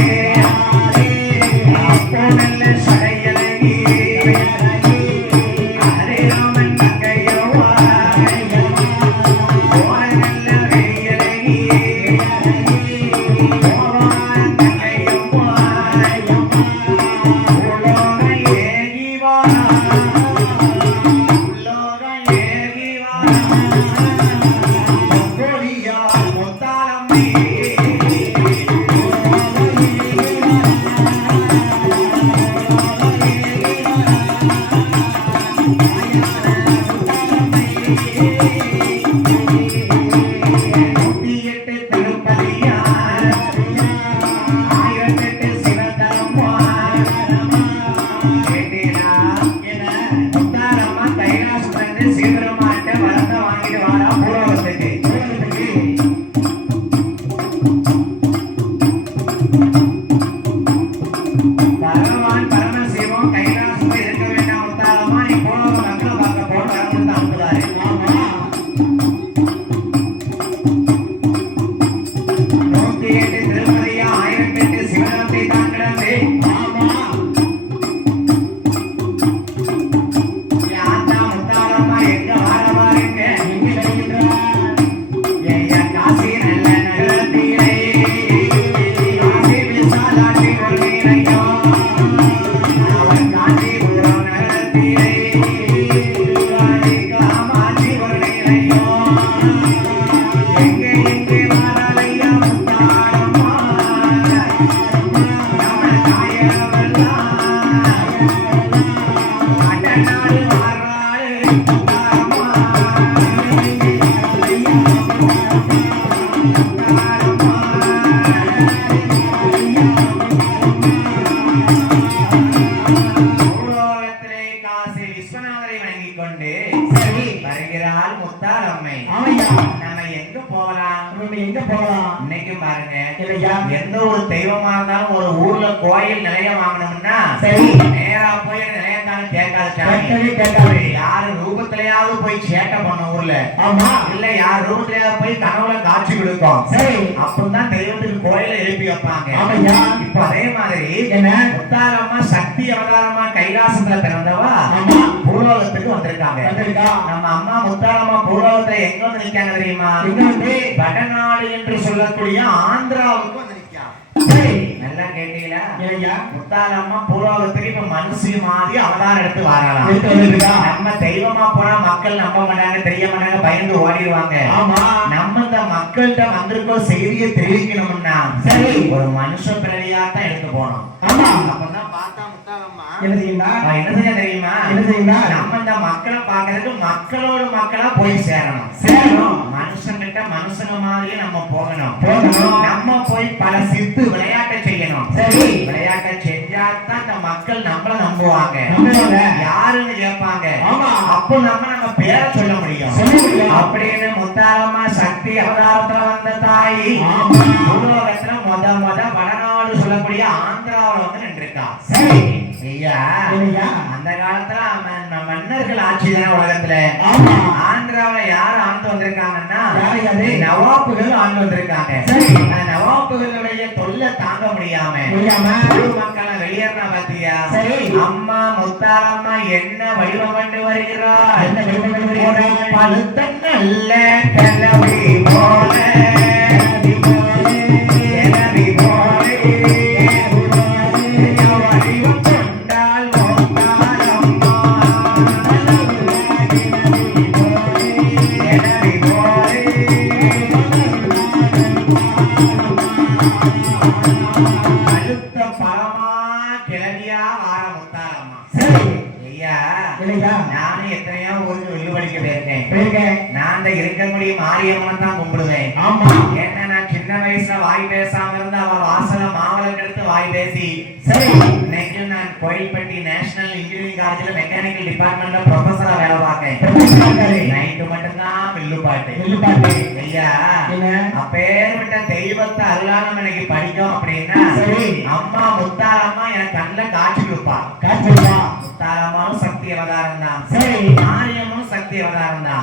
அப்போ நல்ல சடையலகி வடநாடு வாராளு முத்தாரம்மா பூலோகத்திலே காசி விஸ்வநாதரை வணங்கிக் கொண்டு சரி வருகிறாள் முத்தாரம்மை. நம்ம எங்க போகலாம்? இன்னைக்கு பாருங்க, எந்த ஒரு தெய்வமா இருந்தாலும் ஒரு ஊர்ல கோயில் நிலையம் வாங்கணும்னா சரி நேரா போய் நிலையம் தானே கேட்காது. யாரு ரூபத்திலேயாவது போய் சேட்டை பண்ண ஊர்ல, ஆமா இல்ல யார் ரூபத்திலேயாவது போய் கனவுல காட்சி கொடுக்கும். சரி அப்பதான் தெய்வத்துக்கு கோயில எழுப்பி வைப்பாங்க. இப்ப அதே மாதிரி முத்தாரம்மா சக்தி அவதாரமா கைலாசத்துல பிறந்தவா பூலோகத்துக்கு வந்திருக்காங்க. நம்ம அம்மா முத்தாரம்மா பூலோகத்துல எங்க வந்து நிக்காங்க தெரியுமா? வடநாடு என்று சொல்லக்கூடிய ஆந்திராவுக்கு வந்து நிக்காங்க. நல்லா கேட்டீங்களா? முத்தாரம்மா பூலோகத்துக்கு இப்ப மனுஷி மாதிரி அவதாரம் எடுத்து வராலாம். நம்ம தெய்வமா போனா மக்கள் நம்ப மாட்டாங்க, தெரிய மாட்டாங்க, பயந்து ஓடிடுவாங்க. ஆமா நம்ம இந்த மக்கள்கிட்ட வந்திருக்கோம் செய்தியை தெரிவிக்கணும்னா சரி ஒரு மனுஷ பிறவியா தான் எடுத்து போனோம். ஆமா அப்பதான் பார்த்தா முத்தாரம்மா என்ன செய்ய தெரியுமா? நம்ம இந்த மக்களை பாக்குறதுக்கு மக்களோட மக்களா போய் சேரணும். மனுஷன்கிட்ட மனுஷங்க மாதிரியே நம்ம போகணும். நம்ம போய் பல சித்து விளையாட்டை செய்யணும். சரி விளையாட்டை செஞ்சாதான் இந்த மக்கள் நம்மள நம்புவாங்க. யாருன்னு கேட்பாங்க. அப்போ நம்ம பேரை சொல்ல முடியும். அப்படின்னு முத்தாரம்மா சக்தி அவதாரத்துல வந்த தாய் பூலோகத்துல முத வடநாடு சொல்லக்கூடிய ஆந்திராவில வந்து நின்றுருக்கா. சரி ஐயா அந்த காலத்துல மன்னர்கள் ஆட்சிதான் உலகத்துல. ஆந்திராவில யார் ஆண்டு வந்திருக்காங்கன்னா நவாப்புகள் ஆண்டு வந்திருக்காங்க. நவாப்புகளுடைய தொல்லை தாங்க முடியாம மக்களை வெளியேறினா பாத்தியா அம்மா முத்தாரம்மா என்ன வடிவம் கொண்டு வருகிறார்? பழுத்த நல்ல கிளவி போல நானும் எத்தனையோ ஊருக்கு வெள்ளுபடிக்க போயிருக்கேன். நான் இருக்கக்கூடிய மாரியம்மன் தான் கும்பிடுவேன். ஆமா ஏன்னா நான் சின்ன வயசுல வாய் பேசாம இருந்து அவ வாசல மாவளம் எடுத்து வாய் பேசி சரி இன்னைக்கு நான் கோயில்பட்டி நேஷனல் இன்ஜினியரிங் காலேஜ்ல மெக்கானிக்கல் டிபார்ட்மெண்ட்ல ப்ரொஃபஸரா வேலை பார்க்கேன். நைட்டு மட்டும்தான் வில்லுப்பாட்டு. ஐயா அப்பேற்பட்ட தெய்வத்தை அருளானம் எனக்கு படிக்கும் அப்படின்னா சரி அம்மா முத்தாரம்மா எனக்கு கண்ணில் காட்சி கொடுப்பா. முத்தாரம்மாவும் சக்தி அவதாரம் தான். சரி மாரியம்மனும் சக்தி அவதாரம் தான்.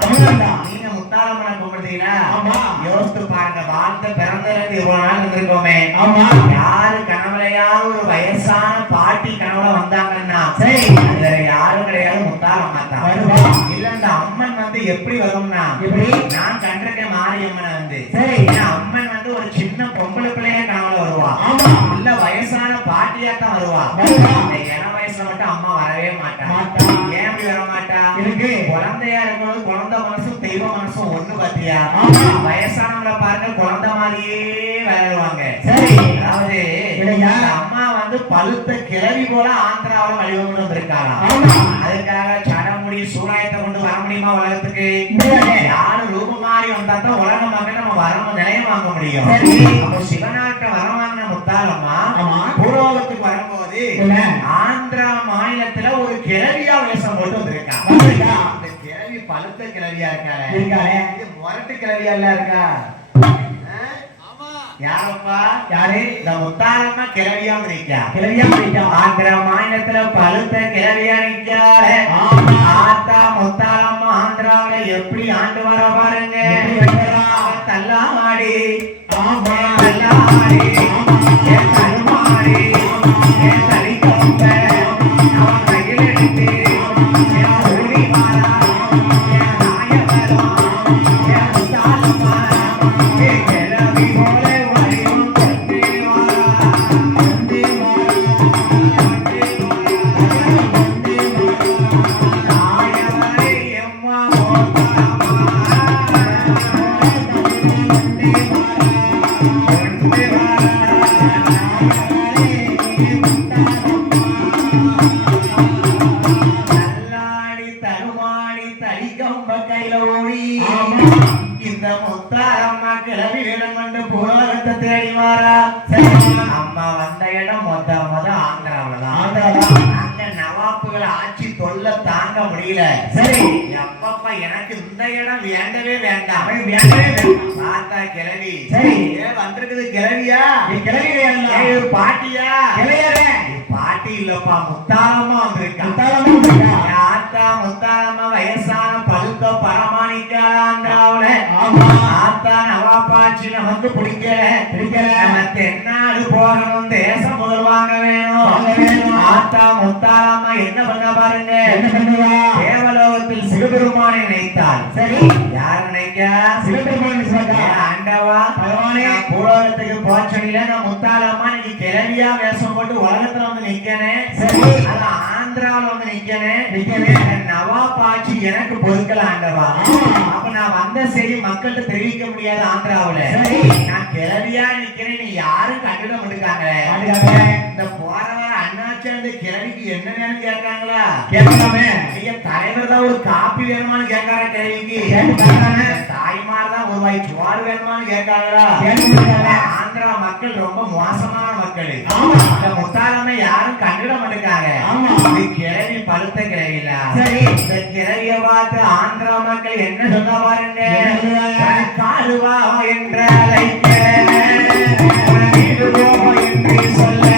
நீங்க முத்தாரம்மனை கும்பிடுறீங்களா? யோசித்து பாருங்க. வாழ்ந்த பிறந்ததுக்கு இவ்வளவு நாள் இருந்திருக்கோமே. யாரு கனவுலையாவது ஒரு வயசான பாட்டி கனவுல வந்தாங்கன்னா சரி அது வேற யாரும் கிடையாது, முத்தாரம்மா தான். இல்ல இந்த அம்மன் வந்து எப்படி வரும்னா நான் கண்டிருக்கேன் மாரியம்மனை வந்து சரி அம்மன் வந்து ஒரு சின்ன பொம்பளை பிள்ளைய கனவுல வருவா. இல்ல வயசான பாட்டியா தான் வருவா. இளம் வயசுல மட்டும் அம்மா வரவே மாட்டா. ஏன் அப்படி வர மாட்டா? குழந்தையா இருக்கும்போது குழந்தை மனசும் தெய்வ மனசும் ஒண்ணு பாத்தியா? வயசானவங்களை பாருங்க குழந்தை மாதிரியே விளையாடுவாங்க. சரி அதாவது அம்மா வந்து பழுத்த கிளவி போல ஆந்திராவில வழிவகுத்து வந்திருக்காங்க. அதுக்காக சடமுடி சூடாயத்தை கொண்டு வர முடியுமா உலகத்துக்கு? யாரு ரூபம் மாறி வந்தா தான் உலக மக்கள் நம்ம வர நிலையம் வாங்க முடியும். அப்போ சிவநாட்டை வர வாங்கின முத்தாரம்மா பூலோகத்துக்கு வரும்போது ஆந்திரா மாநிலத்துல ஒரு கிளவியா வேஷம் போட்டு வந்திருக்காங்க. அந்த கிளவி பழுத்த கிளவியா இருக்காரு, இது முரட்டு கிளவியா இல்ல இருக்கா? யாரப்பா? யாரு? இந்த முத்தாரம்மா கிளவியா நிக்கா. ஆந்திரா மாநிலத்துல பழுத்த கிளவியா நிக்காரு. ஆத்தா முத்தாரம்மா ஆந்திராவில எப்படி ஆண்டு வர பாருங்க. தள்ளாடி தள்ளாடி தள்ளுமாடி தள்ளி கொம்ப அவன் கையில் எடுத்து ஓடி மாறா நாயவரம் முத்தாரம்மா கிளவி போல ஓடியில ஓடி இந்த முத்தாரம்மா கிளவி இடம் கொண்டு பூலோகத்தை தேடி வாரா. அம்மா வந்த இடம் மொத்த ஆந்திராவில்தான். அங்க நவாப்புகள் ஆட்சி தொல்லை தாங்க முடியல. சரி எப்பப்பா எனக்கு இந்த இடம் வேண்டவே வேண்டாம். பார்த்தா கிளவி. சரி வந்திருக்குது கிளவியா? கிளவி பாட்டியா? பாட்டி இல்லப்பா முத்தாரம்மா வந்திருக்கா. ஆத்தா முத்தாரம்மா வயசான பழுத்த பரமாணிக்க ஆந்திராவுல. ஆத்தா நவாப்பாட்சி நமக்கு பிடிக்கல. நம்ம தென்னாடு போகணும், தேசம் முதல் வாங்க வேணும். ஆத்தா முத்தாரம்மா என்ன பண்ண பாருங்க. தேவலோகத்தில் சிவபெருமானை நினைத்தாள். சரி யார் நினைக்க? சிவபெருமான். ஆண்டவா பகவானே, பூலோகத்துக்கு போச்சனில நான் முத்தாரம்மா நீ கிளவியா வேஷம் போட்டு உலகத்துல வந்து நிக்கிறேன். சரி அது ஆந்திராவில வந்து நிக்கிறேன். நவாப்பாட்சி எனக்கு பொறுக்கல ஆண்டவா. அப்ப நான் வந்த சரி மக்கள்கிட்ட தெரிவிக்க முடியாது ஆந்திராவில. நான் கிளவியா நிக்கிறேன், நீ யாரும் கண்டுட மாட்டாங்க. இந்த போற வர அண்ணாச்சி அந்த கிளவிக்கு என்ன வேணும் கேட்காங்களா? கேட்கலாமே. ஐயா தலைவர் தான் ஒரு காப்பி வேணுமான்னு கேட்காரா கிளவிக்கு? தாய்மார் தான் ஒரு வாய் சோறு வேணுமான்னு கேட்காங்களா? ஆந்திரா மக்கள் ரொம்ப மோசமான மக்கள். இந்த முத்தாரம்மை யாரும் கண்டுட மாட்டாங்க. கிளவி பழுத்த கிளவி இல்ல. சரி இந்த கிளவிய பார்த்து ஆந்திரா மக்கள் என்ன சொல்ல பாருங்க. காடுவா என்ற சொல்ல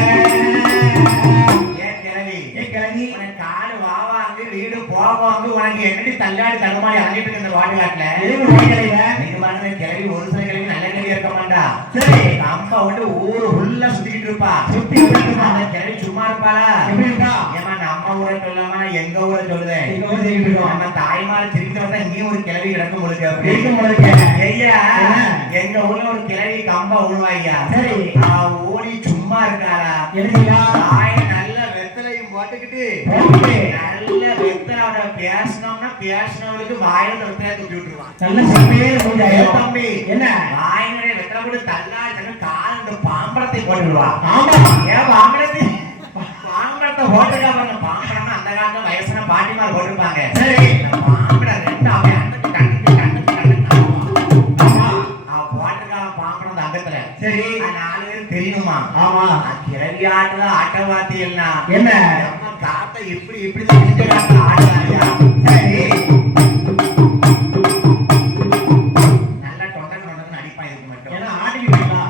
காடு வாவா அங்கு வீடு போவாங்க. உனக்கு என்னடி தள்ளாடி தடுமாடி அழைச்சிட்டு இருக்க இந்த வாடு காட்டுல நீங்க பாருங்க. கிளவி ஒரு சில கிளவி நல்ல கிளவி இருக்க மாட்டா. சரி அம்மா வந்து ஊரு ஃபுல்லா சுத்திட்டு இருப்பா. சுத்தி அந்த கிளவி சும்மா இருப்பாளா? ஏமா நம்ம ஊரை சொல்லாம எங்க ஊரை சொல்லுதேன். நம்ம தாய்மார சிரிக்க வந்தா நீ ஒரு கிளவி கிடக்கும் உங்களுக்கு அப்படி ஐயா. எங்க ஊர்ல ஒரு கிளவி கம்பா உழுவாய்யா. சரி ஓடி சும்மா இருக்காரா? தாய் நல்ல வெத்தலையும் போட்டுக்கிட்டு நல்ல வெத்தலோட பேசணும்னா பேசினவளுக்கு வாயில வெத்தலை தூக்கி விட்டுருவான். தம்பி என்ன வாயினுடைய வெத்தலை கூட தள்ளாடி கால் இந்த பாம்பரத்தை போட்டுடுவான். ஏன் பாம்பரத்தை போட்டுக்கா பாருங்க. பாம்பரம்னா அந்த காலத்துல வயசான பாட்டிமார் போட்டிருப்பாங்க. சரி பாம்பரம் ரெண்டு அவன் சரி 4 பேர் தெரியணுமா? ஆமா கிளவி ஆட்டுல ஆட்டவாத்தியல்னா என்ன காத்த இப்படி இப்படி ஆடுறாயா? சரி நல்லா தொண்டை தொண்டை அடிப்பா இருக்கு மட்டும். ஏன்னா ஆடிக்கிட்டீங்களா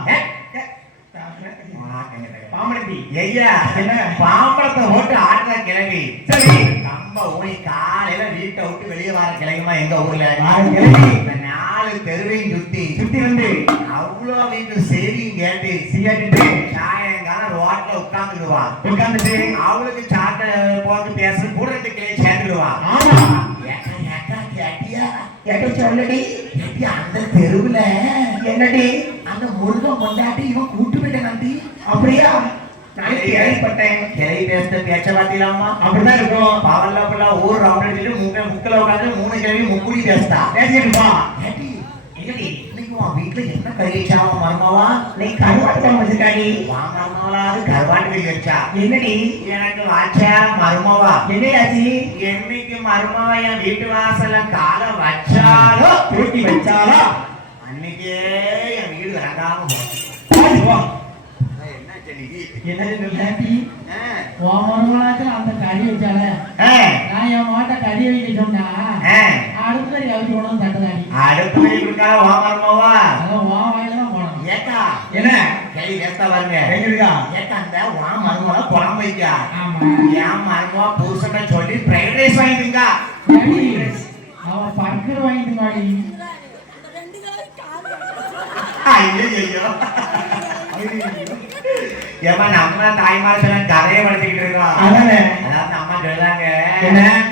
பாம்பரத்தி ஐயா? என்ன பாம்பரத்தை ஓட்டு ஆடுற கிளவி. சரி நம்ம ஊனி காலையில வீட்டை விட்டு வெளியே வர கிளவிமா எங்க ஊர்ல கிளவி 4 தெருவையும் சுத்தி வந்து அவ்வளோ வீட்டு செய்தியும் கேட்டுட்டு சாயங்காலம் ரோட்ல உட்காந்துட்டு அவளுக்கு சாட்டை போட்டு பேச கூட சேர்த்துடுவா. சொல்லடி அந்த தெருவுல என்னடி அந்த முருகன் கொண்டாட்டி இவன் கூட்டு போயிட்டாண்டி. அப்படியா? கேள்விப்பட்டேன். கிளவி பேச்ச பாத்தீங்களாமா? அப்படிதான் இருக்கும். பவர்ல ஊர் ரவுண்ட் அடிச்சுட்டு முக்கில உட்காந்து 3 கிளவி முக்குடி பேசிட்டு வீட்டுல என்ன கறி வச்சாவா மருமாவா? நீ கருவாட்டு வச்சிருக்காடி. மருமாவாது கருவாட்டு கறி வச்சா என்னடி? எனக்கு வாச்சா மருமாவா என்னையாச்சு? என்னைக்கு மருமாவா என் வீட்டு வாசல்ல காலை வச்சாலோ தூக்கி வச்சாலோ அன்னைக்கே என் வீடு இறங்காம அந்த கறி வச்சால நான் என் மாட்ட கறி வைக்க சொன்னா அடுத்த கறி கொண்டு தட்டுதாடி. அடுத்த கறி கொடுக்காத வாமரமாவா அதான் வா வாயில தான் போனோம். ஏக்கா என்ன கறி வேஸ்டா பாருங்க. ஏக்கா அந்த வாமரமாவா குழம்பு வைக்கா. ஏன் மருமவா புருஷனை சொல்லி ஃப்ரைட் ரைஸ் வாங்கிட்டுங்க. அவன் பர்கர் வாங்கிட்டு மாடி. ஐயோ ஏமா நம்ம தாய்மார் சொல்ல கதையை படுத்திக்கிட்டு இருக்கோம். அதாவது அம்மா சொல்றாங்க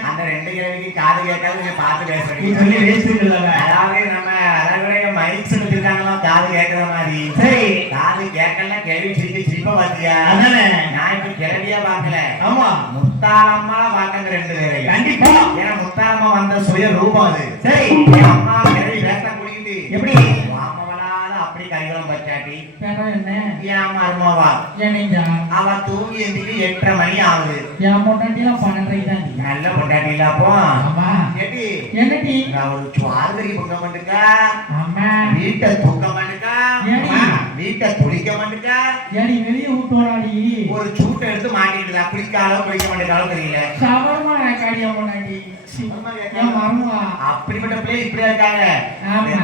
அந்த 2 கிழவிக்கு காது கேட்காது பார்த்து பேசுறீங்க சொல்லி பேசிட்டு இருக்காங்க. அதாவது நம்ம அழகுடைய மைக் சொல்லிருக்காங்களா காது கேட்கற மாதிரி. சரி காது கேட்கல கேள்வி சிரிப்ப பாத்தியா? அதானே நான் இப்ப கிழவியா பாக்கல. ஆமா முத்தாரம்மா பாக்கங்க 2 பேரையும் கண்டிப்பா. ஏன்னா முத்தாரம்மா வந்த சுய ரூபம் அது. சரி அம்மா கிழவி பேச குடிக்குது எப்படி அப்படி கைகளும் பச்சாட்டி என்ன ஏன் மருமாவா என்னையா அவ தூங்கி எந்திரிக்கு 8:30 மணி ஆகுது. என் பொண்டாட்டிலாம் 12:30 தான். நல்ல பொண்டாட்டில அப்போ ஏடி என்னடி நான் ஒரு சுவார்கரி பொங்க மாட்டேக்கா அம்மா வீட்டை தூக்க மாட்டேக்கா வீட்டை துளிக்க மாட்டேக்கா ஏடி வெளிய விட்டோடாடி ஒரு சூட்டை எடுத்து மாட்டிக்கிட்டா குளிக்காலும் குளிக்க மாட்டேக்காலும் தெரியல சவர்மா காடியா போனாடி அப்படிப்பட்ட பிள்ளை இப்படியா இருக்காங்க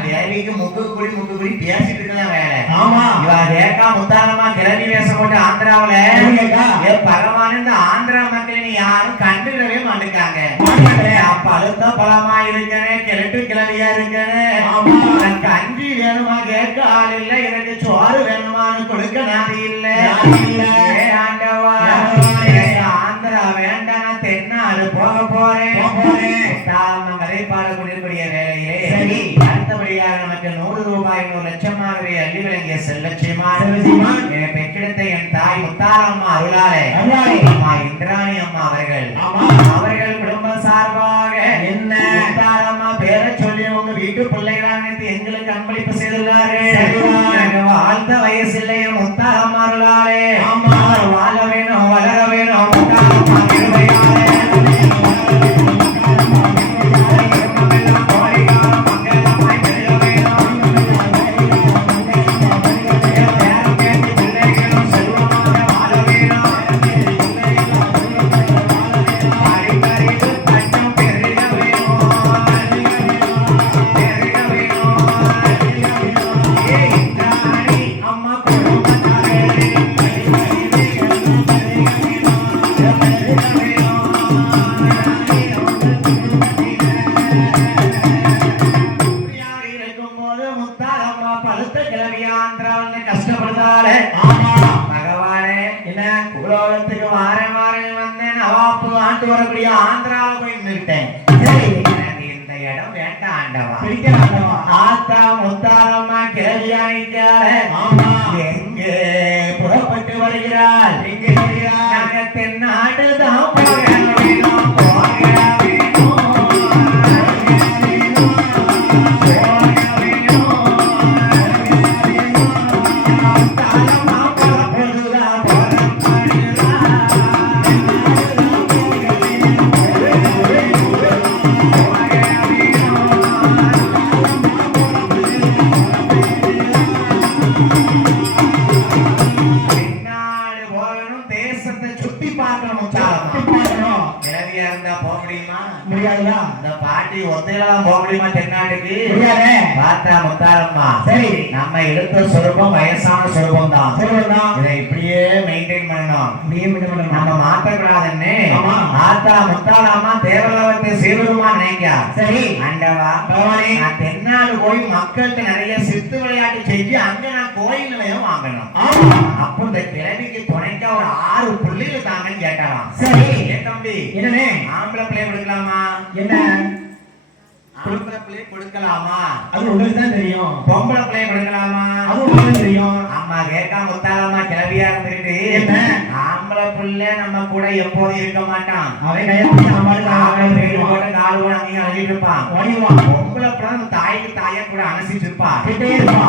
தேவிக்கு முக்கு குடி பேசிட்டு இருக்கலாம் வேலை ஆமா இவ ரேகா முத்தாரமா கிளம்பி வேஷம் போட்டு ஆந்திராவுல பரவான இந்த ஆந்திரா மக்கள் நீ யாரும் கண்டுக்கவே மாட்டேங்காங்க பழுத்த பழமா இருக்கனே கிழட்டு கிளவியா இருக்கனே எனக்கு கஞ்சி வேணுமா கேட்க ஆள் இல்ல எனக்கு சோறு வேணுமான்னு கொடுக்க நாதி இல்ல ஆண்டவா ஆந்திரா வேண்டாம் தென்னாடு போக போறேன் வரைபாடக்கூடிய வேலையிலே அடுத்தபடியாக நமக்கு 100 ரூபாய் 100 லட்சமாகவே அள்ளி வழங்கிய செல்லட்சியமா பெற்றிடத்தை என் தாய் முத்தாரம்மா அருளாலே அம்மா இந்திராணி அம்மா அவர்கள் குடும்பம் சார்பாக என்ன முத்தாரம்மா பேரை சொல்லி உங்க வீட்டு பிள்ளைகளாக எங்களுக்கு அன்பளிப்பு செய்துள்ளார்கள் வாழ்ந்த வயசு இல்லையே முத்தாரம்மா அருளாலே வாழ வேணும் வளர வேணும் முத்தாரம்மா திருவையாலே வரக்கூடிய ஆந்திரால போய் நின்னுட்டேன் இந்த இடம் வேண்டாம் ஆண்டவா ஆத்தா முத்தாரம்மா கேள்வியானிக்கார எங்கே புறப்பட்டு வருகிறாள் எங்கே நாங்க தென்னாடு தான் பாட்டி ஒத்தையெல்லாம் போக முடியுமா தென்னாட்டுக்கு பார்த்தா முத்தாரம்மா சரி நம்ம எடுத்த சொருபம் வயசான சொருபம் தான் இதை இப்படியே மெயின்டைன் பண்ணணும் நம்ம மாற்றக்கூடாதுன்னு ஆத்தா முத்தாரம்மா தேவலோகத்தை சீருமா நினைக்கா சரி ஆண்டவா நான் தென்னாடு போய் மக்கள்கிட்ட நிறைய சித்து விளையாட்டு செஞ்சு அங்க நான் கோயில் நிலையம் வாங்கணும் அப்போ இந்த கிழவிக்கு துணைக்கா ஒரு 6 புள்ளிகள் தாங்கன்னு கேட்டாலாம் சரி தம்பி என்னன்னு ஆம்பளை பிள்ளை கொடுக்கலாமா என்ன ஆம்பளை பிள்ளை கொடுக்கலாமா அது உங்களுக்கு தான் தெரியும் பொம்பளை பிள்ளை கொடுக்கலாமா அது உங்களுக்கு தெரியும் ஆமா கேட்கா முத்தாலம்மா கிளவியா இருந்துட்டு என்ன ஆம்பளை பிள்ளை நம்ம கூட எப்போதும் இருக்க மாட்டான் அவன் கையை காலு கூட அங்கேயும் அழகிட்டு இருப்பான் பொம்பளை பிள்ளை நம்ம தாய்க்கு தாயா கூட அணைச்சிட்டு இருப்பான்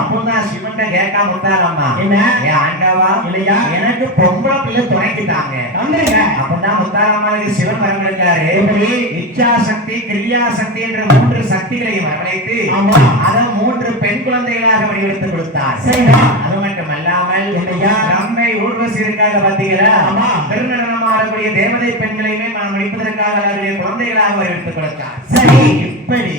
அப்போதான் சிவன்ட கேட்கா முத்தாலம்மா என்ன ஆண்டவா இல்லையா எனக்கு பொம்பளை பிள்ளை துணைக்குதாங்க அப்பதான் முத்தாலம்மாவுக்கு சிவன் வரமிருக்காரு இச்சா சக்தி கிரியா சக்தி என்ற 3 சக்திகளையும் வரவழைத்து அதை 3 பெண் குழந்தைகளாக வடிவெடுத்து கொடுத்தார் அது மட்டுமல்லாமல் நம்மை ஊர்வசி இருக்காக பார்த்தீங்களா திருநடனம் ஆடக்கூடிய தேவதை பெண்களையுமே மனம் முடிப்பதற்காக அவருடைய குழந்தைகளாக வடிவெடுத்து கொடுத்தார் சரி இப்படி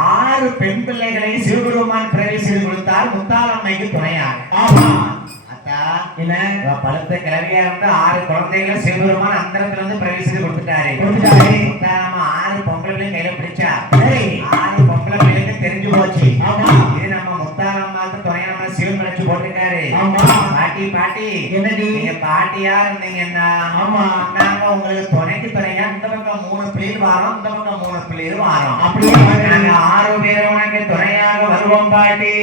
6 பெண் பிள்ளைகளை சிவபெருமான் பிறவி செய்து கொடுத்தார் முத்தாலம்மைக்கு துணையாக பழுத்த கிளவியா இருந்து 6 குழந்தைகளை சிவபெருமான் அந்தரத்துல இருந்து பிரவேசித்து கொடுத்துட்டாரு. முத்தாரம்மா 6 பொம்பளை பிள்ளைங்க கையில பிடிச்சா 6 பொம்பளை பிள்ளைங்க தெரிஞ்சு போச்சு. இது நம்ம முத்தாரம்மாக்கு துணையா நம்ம சிவன் நினைச்சு போட்டுருக்காரு. பாட்டி பாட்டி என்னடி நீங்க பாட்டியா இருந்தீங்கன்னா நாங்க உங்களுக்கு துணைக்கு துணையா இந்த பக்கம் 3 பிள்ளைகள் வாரோம், இந்த பக்கம் 3 பிள்ளைகள் வாரோம். அப்படியே நாங்க 6 பேரும் உனக்கு துணையாக வருவோம் பாட்டி.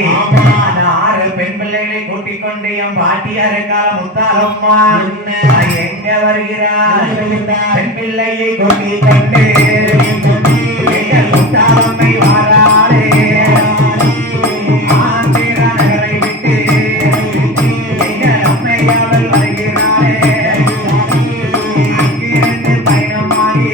அந்த 6 பெண் பிள்ளைகளை கூட்டிக் கொண்டு என் பாட்டியா இருக்கால முத்தாரம்மா எங்க வருகிறார்? பெண் பிள்ளையை கூட்டிக் கொண்டு முத்தாரம்மை வாராளே ஆந்திர நகரை விட்டு எங்கள் அம்மை அவள் வருகிறாளே. அங்கிருந்து பயணமாகி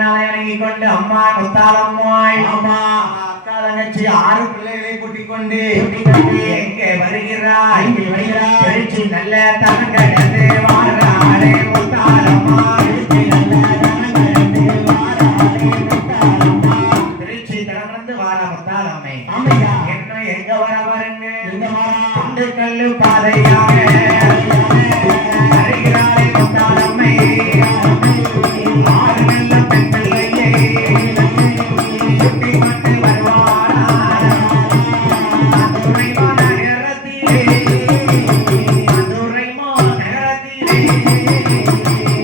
ஸ்ரீரங்கநாதனை வணங்கிக் கொண்டு அம்மா முத்தாலம்மாள் அம்மா அக்கா தங்கச்சி 6 பிள்ளைகளை கூட்டிக் கொண்டு எங்கே வருகிறாய் திருச்சி நல்ல தங்கடந்து வாராளே முத்தாலம்மா திருச்சி தடந்து வாரா முத்தாலம்மை என்ன எங்க வர பாருங்க திண்டுக்கல்லு பாதையாக வருகிறாளே முத்தாலம்மை ஆறு நல்ல பெண் பிள்ளையை சுட்டி கொண்டு வருவாரா மதுரைமா நகரத்திலே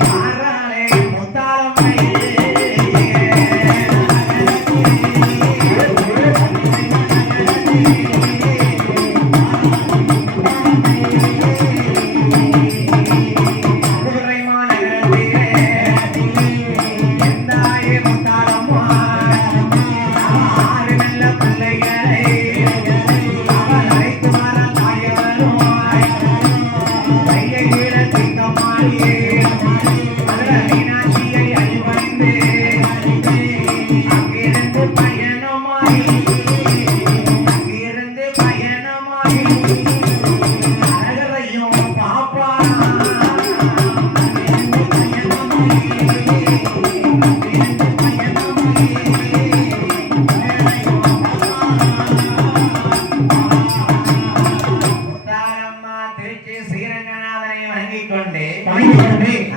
வாராளே முத்தாலம்மை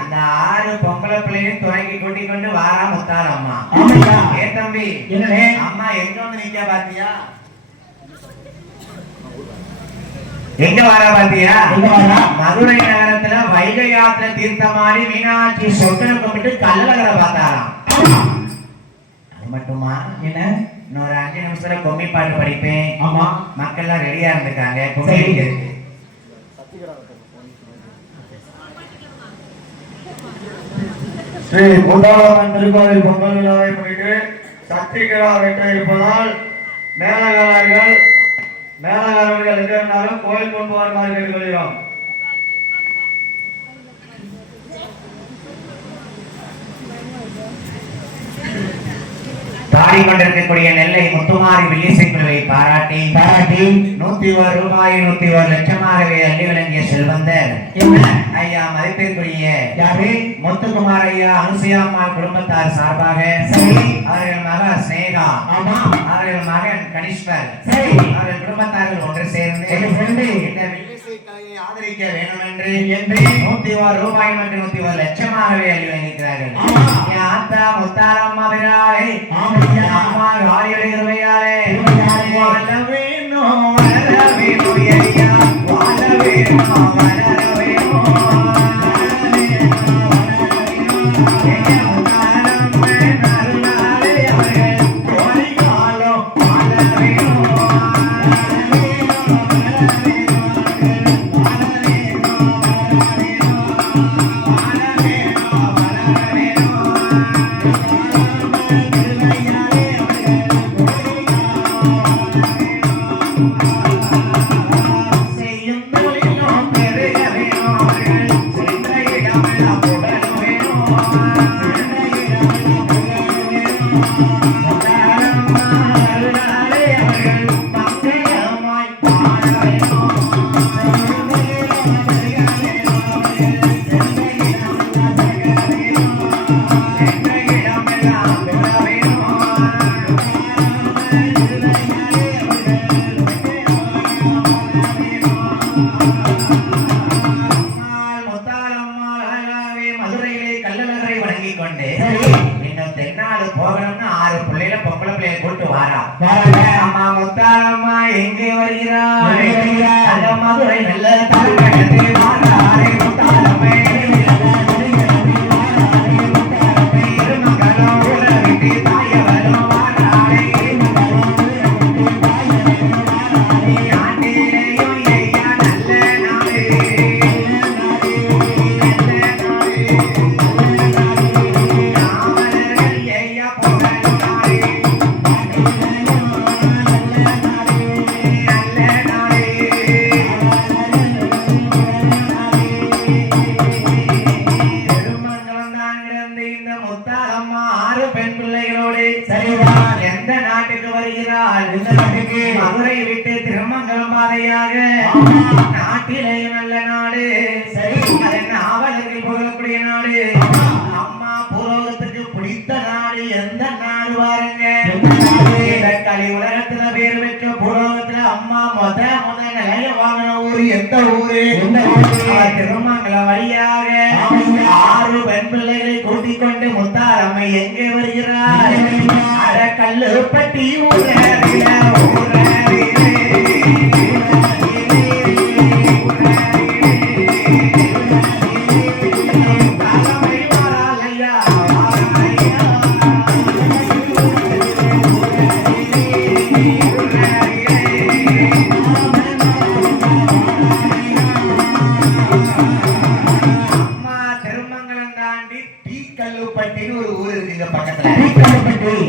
அந்த 6 பொம்பளை பிள்ளையும் துணைக்கு கூட்டிக் கொண்டு வாரா முத்தாலம்மா. ஏ தம்பி அம்மா எங்க வந்து நிக்க பாத்தியா? எங்க வாரா பாத்தியா? மதுரை நகரத்துல வைகை ஆத்துல தீர்த்தமாடி மீனாட்சி சொட்டனை கும்பிட்டு கல்லழகரை பார்த்தாராம். அது மட்டுமா என்ன இன்னொரு 5 நிமிஷத்துல கொம்மி பாட்டு படிப்பேன். ஆமா மக்கள் எல்லாம் ரெடியா இருந்துக்காங்க. கொம்மி இருக்கு. ஸ்ரீ குண்டாளம்மன் திருக்கோவில் பொங்கல் விழாவை முன்னிட்டு சக்தி கிடா வெட்ட இருப்பதால் மேலகாரர்கள் எதிர்ந்தாலும் கோயில் கொண்டு வருமாறு கேட்டுக்கொள்கிறோம். தாடி கொண்டிருக்கக்கூடிய நெல்லை முத்துமாரி வில்லிசை குழுவை பாராட்டி 101 ரூபாய் 101 லட்சமாகவே அள்ளி வழங்கிய செல்வந்தர் ஐயா மதிப்பிற்குரிய முத்துக்குமார் ஐயா அனுசுயாம்மாள் குடும்பத்தார் சார்பாக அவர்கள் மகன் ஸ்னேகா அவர்கள் மகன் கனிஷ்வர் அவர்கள் குடும்பத்தார்கள் ஒன்று சேர்ந்து இந்த வில்லிசை கலையை ஆதரிக்க வேண்டும் என்று 101 ரூபாய் மற்றும் 101 லட்சமாகவே அள்ளி வழங்கியிருக்கிறார்கள். ஆத்தா முத்தாரம்மா விராலை அம்மா ராயடியாரே வாழ வேணும் வளர வேணும் ஐயா வாழ வேணும் வளர வேணும் மதுரை நல்ல தலைவனே வாராரே முத்தாலம்மை திருமங்கலம் உலகிட்டு தாயவரும் வாராரே ஆண்டிலேயும் ஐயா நல்ல நாளே ராமர்கள் ஐயா புகழ் பெண் பிள்ளைகளோடு சரிதான் எந்த நாட்டுக்கு வருகிறாள்? இந்த நாட்டுக்கு மதுரை விட்டு திருமங்கலம் பாதையாக நாட்டிலே நல்ல நாடு சரி அது நாவலர்கள் புகழக்கூடிய நாடு அம்மா பூலோகத்துக்கு பிடித்த நாடு எந்த நாடு பாருங்க கலி உலகத்துல பேர் பெற்ற பூலோகத்துல அம்மா முத நிலைய வாங்கின ஊரு எந்த ஊரு திருமங்கலம் வழியாக 6 பெண் பிள்ளைகளை கூட்டிக் கொண்டு முத்தாரம்மை எங்கே வருகிறார்? கல்லுப்பட்டி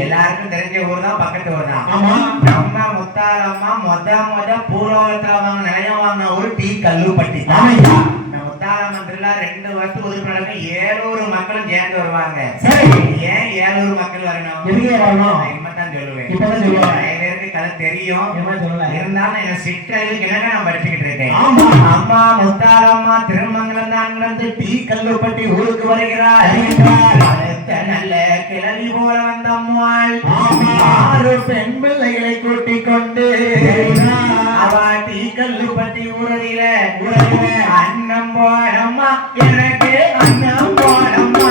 எல்லாருக்கும் தெரிஞ்ச ஊர் தான் பக்கத்து ஊர் தான் நம்ம முத்தாரம்மா முத பூலோகத்துல வாங்க நிலையம் வாங்கின ஊர் டி கல்லுப்பட்டி முத்தாரம்மன் திருவிழா 2 வருஷத்துக்கு ஒதுக்கு நடக்கும் 700 மக்களும் சேர்ந்து வருவாங்க ஏன் 700 மக்கள் வரணும் இப்பதான் சொல்லுவேன் நிறைய பேருக்கு கதை தெரியும் இருந்தாலும் என்ன சிற்றறிவுக்கு என்னங்க நான் படிச்சுக்கிட்டு இருக்கேன் அம்மா முத்தாரம்மா திருமங்கலம் தான் டி கல்லுப்பட்டி ஊருக்கு வருகிறார் நல்ல கிளவி போல வந்த அம்மாள் 6 பெண் பிள்ளைகளை கூட்டிக் கொண்டு அவாட்டி கல்லுப்பட்டி ஊரதில அன்னம் போடம்மா எனக்கு அன்னம் போடம்மா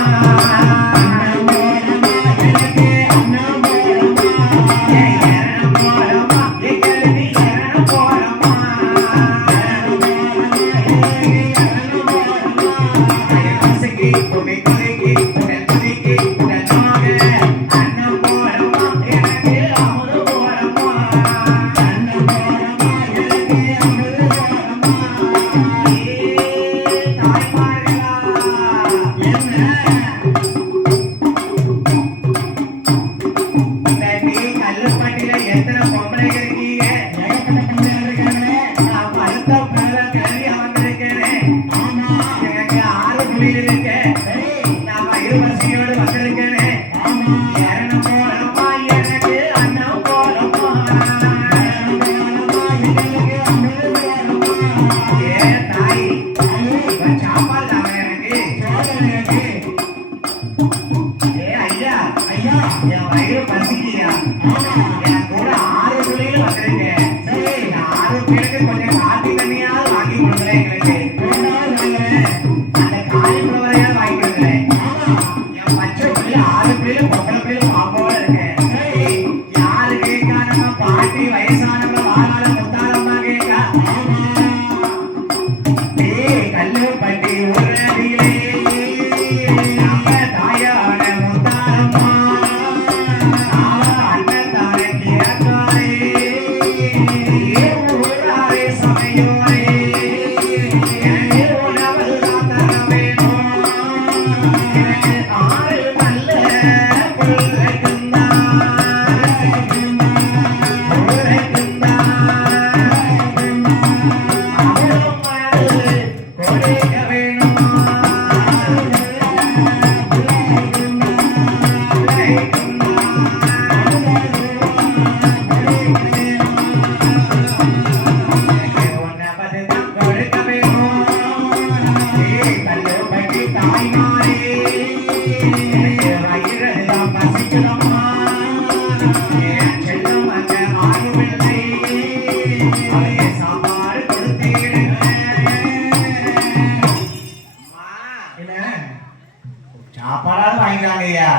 சாப்பாடாவது வாங்கிட்டாங்க ஐயா.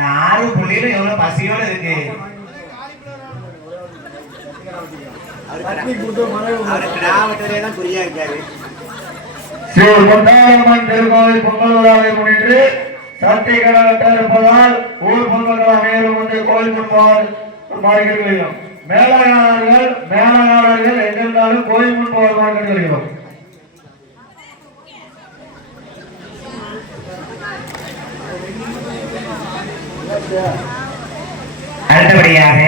யாரு புள்ளியில எவ்வளவு பசியோட இருக்கு. ஸ்ரீ முத்தாரம்மன் திருக்கோவில் பொங்கல் விழாவை முன்னிட்டு சத்தியகராக இருப்பதால் ஊர் பொங்கல் நேரம் வந்து கோயில் முன்பாக மேலகாரர்கள் எங்கிருந்தாலும் கோயில் முன்பாக கேட்கிறோம். அடுத்தபடியாக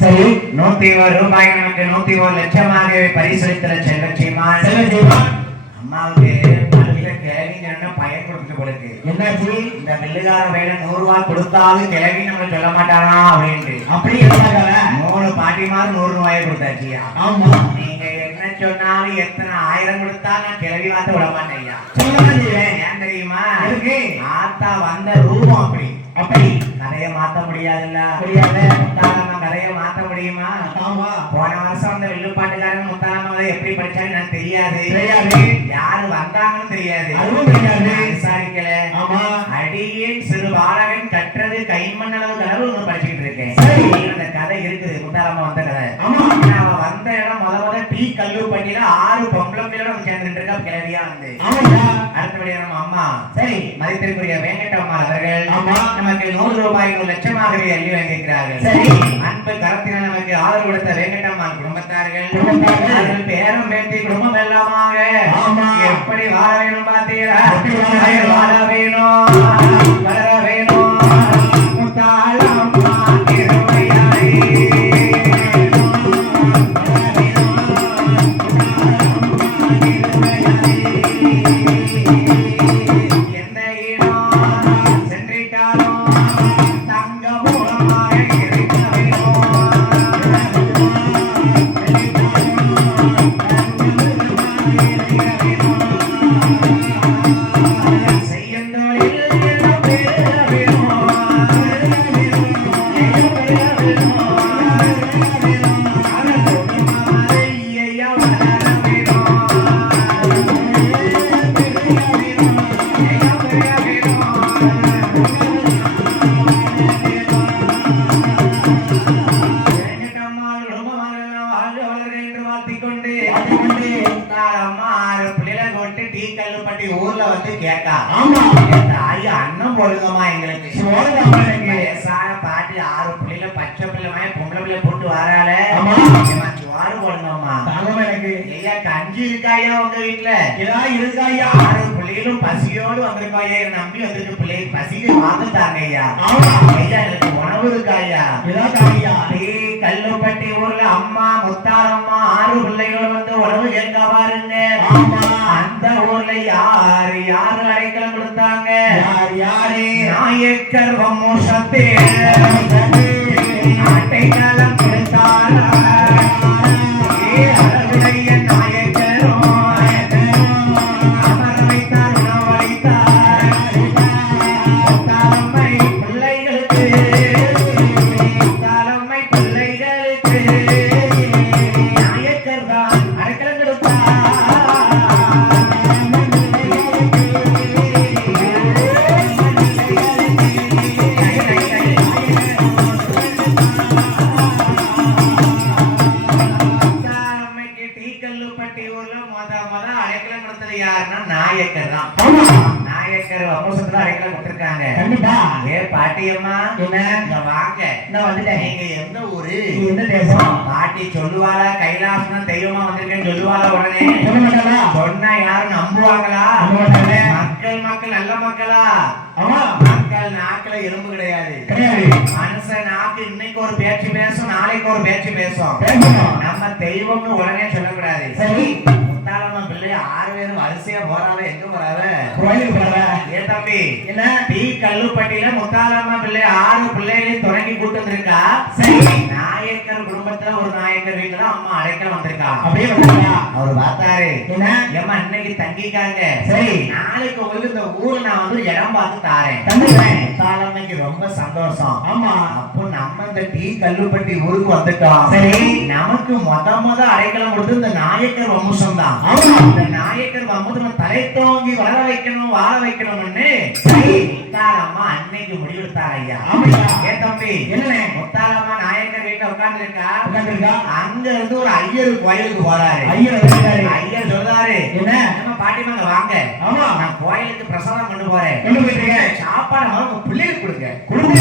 சரி 101 ரூபாய் நமக்கு 101 லட்சமாக பரிசளித்த செல்வச்சிமான் அம்மாவுக்கு பல்ல கேள்வி பயன்படுத்த போயிட்டு போலுக்கு. என்னாச்சு? இந்த மில்லுகார வேலை 100 ரூபாய் கொடுத்தாலும் கிளவி நம்ம சொல்ல மாட்டானா அப்படின்ட்டு அப்படி என்னால 3 பாட்டிமார் 100 ரூபாயை கொடுத்தாச்சியா. ஆமா, நீங்க என்ன சொன்னாலும் எத்தனை 1000 கொடுத்தா நான் கிளவி வார்த்தை விட மாட்டேயா. சொல்லலாம். ஏன் தெரியுமா? இருக்கு. ஆத்தா வந்த ரூபம் அப்படி. அப்படி கதைய மாத்த முடியாதுல்ல. முடியாது. முத்தாலம்மா கதைய மாத்த முடியுமா? ஆமா. போன வருஷம் அந்த வில்லுப்பாட்டுக்காரன் முத்தாலம்மா எப்படி படிச்சாலும் எனக்கு தெரியாது. தெரியாது. யாரு வந்தாங்கன்னு தெரியாது. அதுவும் தெரியாது. விசாரிக்கல. ஆமா. அடியேன் சிறு பாலகன் கற்றது கைமண்ணளவு கனவு ஒண்ணு படிச்சுக்கிட்டு இருக்கேன். சரி. அந்த கதை இருக்குது. முத்தாலம்மா வந்த கதை. ஆமா. அவ வந்த இடம் முத டீ கல்லூப்பட்டியில 6 பொம்பளை பிள்ளையோட சேர்ந்துட்டு இருக்கா கிளவியா வந்து. ஆமாடா. அடுத்தபடியா நம்ம அம்மா சரி மதிப்பிற்குரிய வேங்கட்டம்மா அவர்கள் ஆமா நமக்கு 100 ரூபாய் 1 லட்சமாகவே அள்ளி வாங்கியிருக்கிறார்கள். சரி. அன்பு கரத்தினால் நமக்கு ஆதரவு கொடுத்த வேங்கட்டம்மா குடும்பத்தார்கள் குடும்பத்தார்கள் பேரம் பேத்தி குடும்பம் எல்லாமாக ஆமா. எப்படி வாழ வேணும் பார்த்தீரா? எப்படி வாழ வேணும்? வாழ வேணும், வளர வேணும். முத்தாலம்மா திருவையாரே. எந்த இடம் சென்றிட்டாலும் தங்க மூலமாக இருக்க வேணும். செய்யும் தொழில் எல்லாம் பெருக வேணும். எல்லாம் பெருக வேணும். அவன் தொழில் ஐயா வளர வேணும். எல்லாம் பெருக வேணும். வேங்கட்டம்மாள் குடும்பமாரெல்லாம் வாழ்க வளர்க என்று வாழ்த்திக்கொண்டு அம்மா 6 பிள்ளைகளை கொண்டு டீ கல்லுப்பட்டி ஊர்ல வந்து கேட்டா. ஆமா. தாய் அண்ணன் போடுங்கம்மா எங்களுக்கு. சோறுதாம்மா எனக்கு. வயசான பாட்டி 6 பிள்ளைல பச்சை பிள்ளை பொம்பளை பிள்ளை போட்டு வராள. ஆமா. சோறு போடுங்கம்மா. தாங்கம்மா எனக்கு. ஐயா கஞ்சி இருக்காயா உங்க வீட்டுல? இதா இருக்காயா? 6 பிள்ளைகளும் பசியோடு வந்திருக்கோம். ஐயா நம்பி வந்திருக்கு பிள்ளை பசிக்கு வாழ்ந்துட்டாங்க ஐயா. ஆமா. ஐயா எனக்கு உணவு இருக்காயா? இதா தாங்கய்யா. டீ கல்லுப்பட்டி ஊர்ல அம்மா முத்தாரம்மா 6 பிள்ளைகள் வந்து உணவு கேட்க பாருங்க. ஆமா. அந்த ஊர்ல யாரு அடைக்கலம் கொடுத்தாங்க? யார் யாரு? நாயக்கர் வம்சத்தே அடைக்கலம் கொடுத்தாரா? அழகுடைய நாயக்கரும் அமர வைத்தார், உணவளித்தார். முத்தாலம்மை பிள்ளைகளுக்கு முத்தாலம்மை பிள்ளைகளுக்கு நாயக்கர் தான் அடைக்கலம் கொடுத்தார். முத்தாலம்மைக்கு டீ கல்லுப்பட்டி ஊர்ல முத அடைக்கலம் கொடுத்தது யாருன்னா நாயக்கர் தான். ஆமா. நாயக்கர் வம்சத்துல அடைக்கலம் கொடுத்திருக்காங்க. கண்டிப்பா. ஏ பாட்டியம்மா என்ன? இங்க வாங்க. நான் வந்துட்டேன். நீங்க எந்த ஊரு? நீ எந்த தேசம்? பாட்டி சொல்லுவாளா? கைலாசம் தெய்வமா வந்திருக்கேன்னு சொல்லுவாளா? உடனே சொல்ல மாட்டாளா? சொன்னா யாரும் நம்புவாங்களா? நம்ப மாட்டாங்க. மக்கள் நல்ல மக்களா? ஆமா. மக்கள் நாக்குல எறும்பு கிடையாது. கிடையாது. மனுஷன் நாக்கு இன்னைக்கு ஒரு பேச்சு பேசும், நாளைக்கு ஒரு பேச்சு பேசும். பேசணும். நம்ம தெய்வம்னு உடனே சொல்லக்கூடாது. சரி. முத்தாலம்மா பிள்ளை 6 பேரும் வரிசையா போறாங்க. எங்க போறாங்க? கோயிலுக்கு போற. ஏ தம்பி என்ன? டீ கல்லுப்பட்டியில முத்தாலம்மா பிள்ளை 6 பிள்ளைகளையும் தொடங்கி கூட்டு வந்திருக்கா. சரி. நாயக்கர் குடும்பத்துல ஒரு நாயக்கர் வீட்டுல அம்மா அடைக்கலம் வந்திருக்கா. அப்படியே வந்தாளா? அவர் பார்த்தாரு. என்ன? ஏம்மா இன்னைக்கு தங்கிக்காங்க. சரி. நாளைக்கு உங்களுக்கு இந்த ஊர்ல நான் வந்து இடம் பார்த்து தாரேன். தந்துடுறேன். முத்தாலம்மைக்கு ரொம்ப சந்தோஷம். ஆமா. அப்போ நம்ம இந்த டீ கல்லுப்பட்டி ஊருக்கு வந்துட்டோம். சரி. நமக்கு முத அடைக்கலம் கொடுத்து இந்த நாயக்கர் வம்சம் தான். ஆமா. இந்த நாயக்கர் வம்சம் தலை தோங்கி வளர வைக்கணும், வாழ வைக்கணும்னு சரி. முத்தாலம்மா அன்னைக்கு முடிவெடுத்தார் ஐயா. ஆமாய்யா. ஏ தம்பி என்னண்ணே? முத்தாலம்மா நாயக்கர் வீட்டுல உட்கார்ந்து இருக்கா. உட்கார்ந்திருக்கா? அங்க இருந்து ஒரு ஐயர் கோயிலுக்கு போறாரு. ஐயர் வந்துட்டாரு. ஐயர் சொல்றாரு, என்ன? நம்ம பாட்டிமாங்க வாங்க, ஆமா. நான் கோயிலுக்கு பிரசாதம் கொண்டு போறேன். கொண்டு போயிட்டீங்க. சாப்பாடு முதல்ல உங்க பிள்ளைகளுக்கு கொடுங்க. கொடுங்க.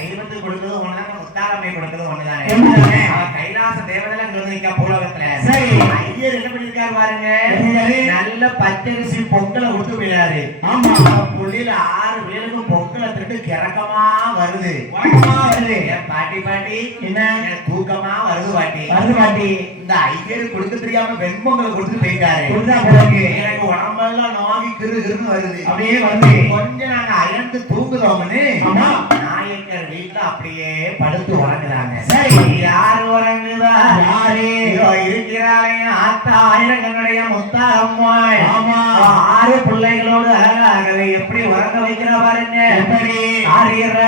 தெய்வத்துக்கு கொடுக்கிறது ஒண்ணுதான், முத்தாலம்மை கொடுக்கிறது ஒண்ணுதானே. ஒண்ணுதானே. அவ கைலாச தேவதையில இங்க வந்து நிக்கா பூலோகத்துல. சரி. ஐயர் என்ன பண்ணிருக்காரு பாருங்க. என்ன? நல்ல நல்ல பச்சரிசி பொங்கலை விட்டு போயிடாரு. ஆமா புள்ளியில 6 பேருக்கும் பொங்கலை திட்டு கிறக்கமா வருது. என் பாட்டி என்ன தூக்கமா வருது பாட்டி. இந்த ஐயரு கொடுக்க தெரியாம வெண்பொங்கலை கொடுத்து போயிட்டாரு. எனக்கு உடம்பெல்லாம் நோகி கிருன்னு வருது. அப்படியே வந்து கொஞ்சம் நாங்க அயர்ந்து தூங்குதோம்னு நாயக்கர் வீட்டுல அப்படியே படுத்து உறங்குறாங்க. சரி யாரு உறங்குதா? யாரு இருக்கிறாரே ஆத்தா ஆயிரங்கனுடைய முத்தா அம்மா. ஆமா 6 பிள்ளைகளோடு அழகாகவே எப்படி உறங்க வைக்கிற பாருங்க. எப்படி ஆரியரோ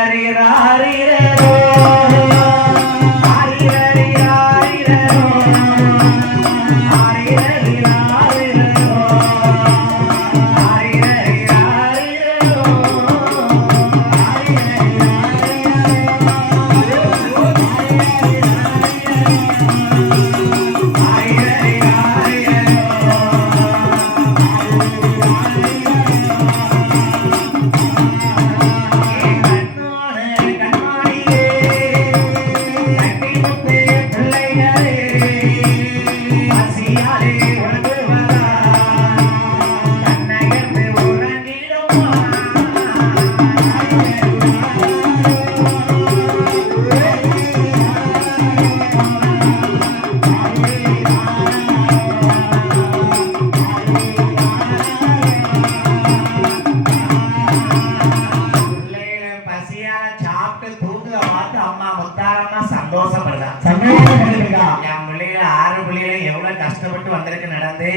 கஷ்டப்பட்டு வந்திருக்கு நடந்து.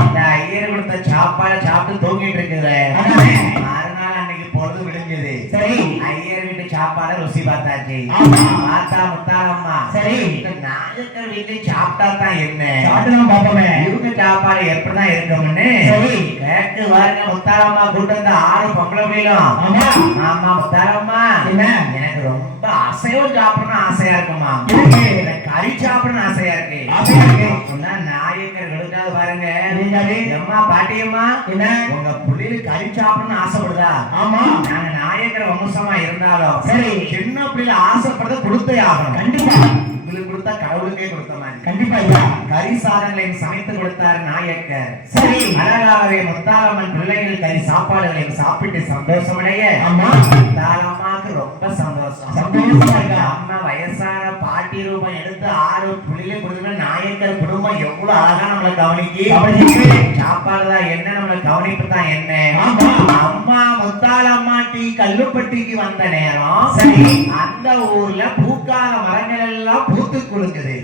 இந்த ஐயர் கொடுத்த சாப்பாடு சாப்பிட்டு தூங்கிட்டு இருக்குது. மறுநாள் அன்னைக்கு பொழுது விடுஞ்சது. சரி ஐயர் வீட்டு சாப்பாடு ருசி பார்த்தாச்சு. பார்த்தா முத்தாரம்மா சரி இந்த நாயக்கர் வீட்டு சாப்பிட்டா தான் என்ன சாப்பிட்டு பாப்போமே இவங்க சாப்பாடு எப்படிதான் இருக்கும்னு சரி கேட்டு பாருங்க. முத்தாரம்மா கூட்டு வந்த 6 பொங்கலை வீடும். ஆமா முத்தாரம்மா எனக்கு ரொம்ப அசைவம் சாப்பிடணும் ஆசையா இருக்குமா. கறி சாப்பிடணும் ஆசையா இருக்கு. நாயக்கர்களுக்காக பாருங்க. அம்மா பாட்டியம்மா உங்க புள்ளியில கறி சாப்பிடணும்னு ஆசைப்படுதா? ஆமா நாங்க நாயக்கர் வம்சமா இருந்தாலும் சரி சின்ன பிள்ளைல ஆசைப்படுறத கொடுத்தே ஆகணும். கண்டிப்பா உங்களுக்கு கொடுத்தா கடவுளுக்கே கொடுத்த மாதிரி. கண்டிப்பா கறி சாதங்களை சமைத்து கொடுத்தார் நாயக்கர். சரி அழகாகவே முத்தாரம்மன் பிள்ளைகள் கறி சாப்பாடுகளை சாப்பிட்டு சந்தோஷமடைய முத்தாரம்மாக்கு ரொம்ப சந்தோஷம். அம்மா வயசான பாட்டி ரூபம் எடுத்து 6 புள்ளிலே கொடுத்து நாயக்கர் குடும்பம் எவ்வளவு அழகா நம்மளை கவனிக்கு. சாப்பாடு தான் என்ன நம்மளை கவனிப்பு தான் என்ன. அம்மா முத்தாரம்மா டீ கல்லுப்பட்டிக்கு வந்த நேரம் சரி அந்த ஊர்ல பூக்கால மரங்கள் எல்லாம் பூத்து குலுங்குது.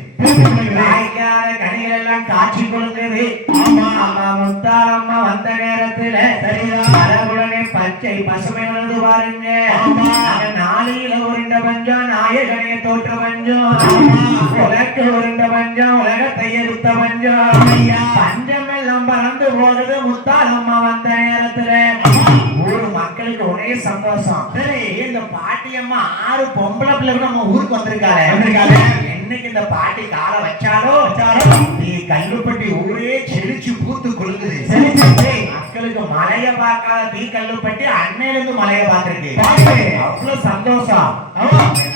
காய்க்காத கனிகள் எல்லாம் காட்சி கொடுக்குது. அம்மா முத்தாரம்மா வந்த நேரத்துல சரிதான் பச்சை பசுமை வந்து பாருங்க. நாளையில உருண்ட பஞ்சம் நாயகனைய தோற்ற பஞ்சம் உலக உருண்ட பஞ்சம் உலகத்தை எடுத்த பஞ்சம் பஞ்சம் எல்லாம் பறந்து போகுது. முத்தாரம்மா வந்த நேரத்துல ஊர் மக்களுக்கு ஒரே சந்தோஷம். சரி இந்த பாட்டியம்மா 6 பொம்பளை பிள்ளைகள் நம்ம ஊருக்கு வந்திருக்காரு. என்னைக்கு இந்த பாட்டி கால வச்சாலோ நீ கல்லுப்பட்டி ஊரே செழிச்சு பூத்து கொள்ளுது. மக்களுக்கு மலைய பார்க்காத தீ கல்லுப்பட்டி அன்னையில இருந்து மலைய பார்த்திருக்கு. அவ்வளவு சந்தோஷம்.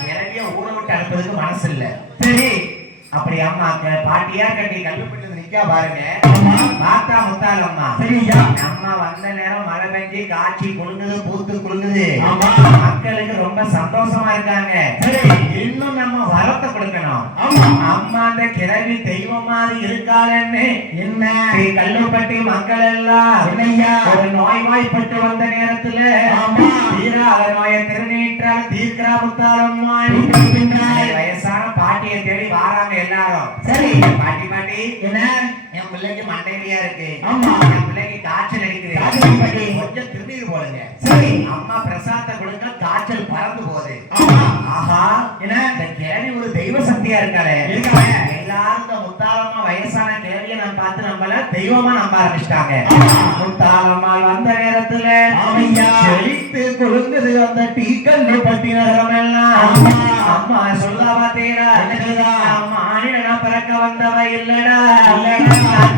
நிறைய ஊரை விட்டு அனுப்புறதுக்கு மனசு இல்ல. சரி அப்படி அம்மா பாட்டியா கட்டி கல்லுப்பட்டி நிக்கா பாருங்க. பார்த்தா முத்தாரம்மா சரியா அம்மா வந்த நேரம் மழை பெஞ்சு காட்சி குலுங்குது பூத்து குலுங்குது. மக்களுக்கு ரொம்ப சந்தோஷமா இருக்காங்க. இன்னும் நம்ம வரத்தை கொடுக்கணும். அம்மா அந்த கிழவி தெய்வம் மாதிரி இருக்காளன்னு என்ன கல்லுப்பட்டி மக்கள் எல்லாம் ஒரு நோய்வாய்ப்பட்டு வந்த நேரத்துல தீராத நோயை திருநீற்றால் தீர்க்கிறா முத்தாரம்மா. வயசான பாட்டியை தேடி வாராங்க எல்லாரும். சரி பாட்டி பாட்டி என்ன என் பிள்ளைக்கு மண்டையிலியா இருக்கு. என் பிள்ளைக்கு காய்ச்சல் அடிக்குது. கொஞ்சம் திருநீர் போடுங்க. சரி அம்மா பிரசாதத்தை கொடுங்க காய்ச்சல் பறந்து போகுது. ஆஹா என்ன இந்த கிழவி ஒரு தெய்வ சக்தியா இருக்காளே. எல்லாரும் இந்த முத்தாரம்மா வயசான கிழவியை நம்ம பார்த்து நம்மள தெய்வமா நம்ப ஆரம்பிச்சிட்டாங்க. முத்தாரம்மா வந்த நேரத்துல செழித்து குலுங்குது அந்த டீ கல்லுப்பட்டி நகரம் எல்லாம். அம்மா சொல்லுதா பாத்தீங்களா அம்மா ஆணிடனா பிறக்க வந்தவ இல்லடா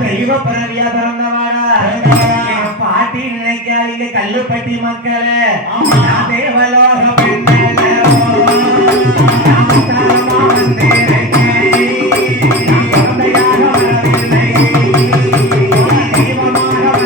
தெய்வ பிறவியா பிறந்தவாடா. பாட்டி நினைக்காதீங்க கல்லுப்பட்டி மக்களே தேவலோக பெண்ணே தெய்வமாக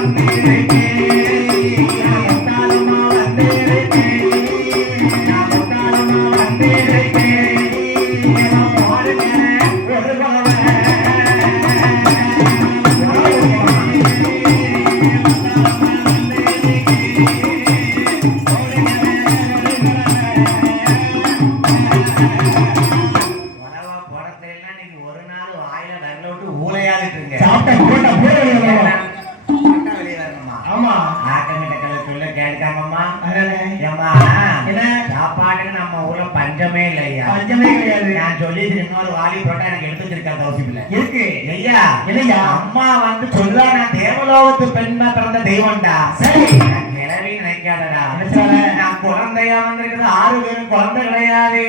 ஒண்ணும் பஞ்சமே இல்லையா? பஞ்சமே கிடையாது. நான் சொல்லி இன்னொரு வாலி போட்டா எனக்கு எடுத்து வச்சிருக்காரு தோசிப்பில்ல இருக்கு ஐயா. இல்லையா? அம்மா வந்து சொல்றா, நான் தேவலோகத்து பெண்ணா பிறந்த தெய்வம்டா. சரி, நிலவி நினைக்காதடா. நினைச்சால? நான் குழந்தையா வந்திருக்கிறது 6 பேரும் குழந்தை கிடையாது.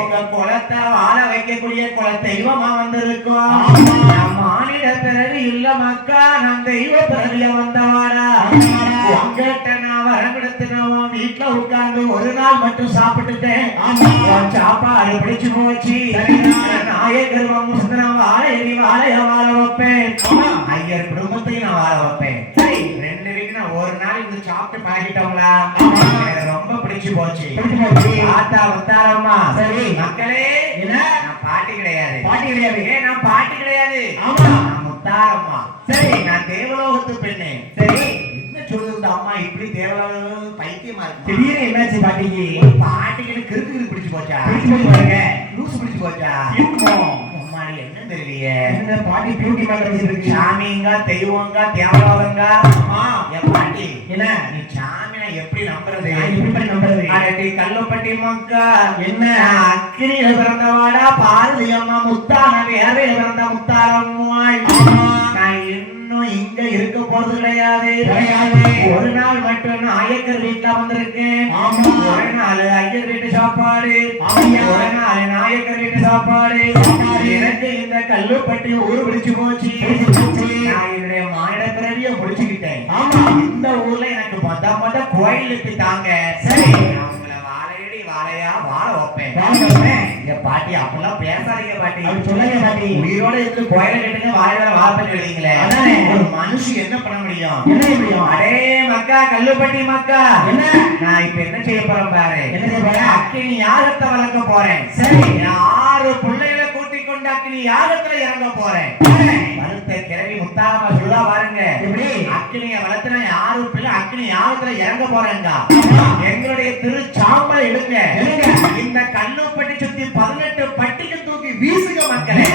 உங்க குலத்தை வாழ வைக்கக்கூடிய குல தெய்வமா வந்திருக்கோம். நான் மானிட பிறகு இல்ல மக்கா, நான் தெய்வ பிறவிய வந்தவாடா. உங்ககிட்ட நான் வரப்படுத்தினவன் வீட்டுல உட்கார்ந்து ஒரு நாள் மட்டும் சாப்பிட்டுட்டேன். சாப்பாடு பிடிச்சு போச்சு. நாயகர் வம்சம் வாழைய வாழ வைப்பேன். ஐயர் குடும்பத்தையும் நான் வாழ வைப்பேன். சரி, 2 வீக்கு நான் ஒரு நாள் இந்த சாப்பிட்டு பழகிட்டோங்களா, எனக்கு ரொம்ப பிடிச்சு போச்சு. ஆத்தா வந்தாரம்மா. சரி மக்களே, என்ன நான் பாட்டி கிடையாது. பாட்டி கிடையாது. ஏன் நான் பாட்டி கிடையாது? ஆமா, நான் முத்தாரம்மா. சரி, நான் தேவலோகத்து பெண்ணு. சரி, என்ன சொல்லுது அம்மா இப்படி தேவலோகம் பைத்தியமா இருக்கு? திடீர்னு என்னாச்சு பாட்டிக்கு? பாட்டிக்கு கிறுக்கு பிடிச்சு போச்சா? பிடிச்சு போச்சு பாருங்க. லூசு பிடிச்சு போச்சா? என்ன தெரியலையே. இந்த பாட்டி பியூட்டி மேல இருக்கு. சாமிங்க தெய்வங்க தேவலோகங்க. என் பாட்டி என்ன நீ சாமியா எப்படி நம்புறது? எப்படி நம்புறது? அடடி கல்லுப்பட்டி மக்கா, என்ன அக்கினியில பிறந்தவாடா பார்வதி அம்மா முத்தான வேறையில பிறந்த முத்தாரம்மாள். நான் இன்னும் இங்க இருக்க போறது கிடையாது. ஒரு நாள் மட்டும் நாயக்கர் வீட்டுல வந்திருக்கேன். ஒரு நாள் ஐயர் வீட்டு சாப்பாடு, ஒரு நாள் நாயக்கர் வீட்டு சாப்பாடு. எனக்கு இந்த கல்லுப்பட்டி ஊரு பிடிச்சு போச்சு. நான் என்னுடைய மானிட பிறவிய முடிச்சுக்கிட்டேன். இந்த ஊர்ல எனக்கு மொத்த கோயிலுக்கு தாங்க. சரி, உங்களை வாழையடி வாழையா வாழ வைப்பேன். பாட்டி அப்பெல்லாம் பேசாதீங்க பாட்டி. சொல்லுங்க பாட்டி, உயிரோட இருந்து கோயில கட்டுங்க வாழ வாழப்பட்டு எழுதிங்களே. ஒரு மனுஷன் என்ன பண்ண முடியும்? என்ன முடியும்? அடே மக்கா, கல்லுப்பட்டி மக்கா, என்ன நான் இப்ப என்ன செய்ய போறேன் பாரு. என்ன செய்ய போறேன்? அக்கினி யாகத்தை வளர்க்க போறேன். சரி, 6 பிள்ளைகளை கூட்டிக் கொண்டு அக்கினி யாகத்துல இறங்க போறேன். வளர்த்த கிழவி முத்தாரமா சொல்லுதா பாருங்க. எப்படி அக்கினியை வளர்த்துனா 6 பிள்ளை அக்கினி யாகத்துல இறங்க போறேங்க. எங்களுடைய திருச்சாம்பல் எடுங்க. இந்த கல்லுப்பட்டி சுத்தி 18 பட்டிக்கு தூக்கி வீசுங்க மக்களே.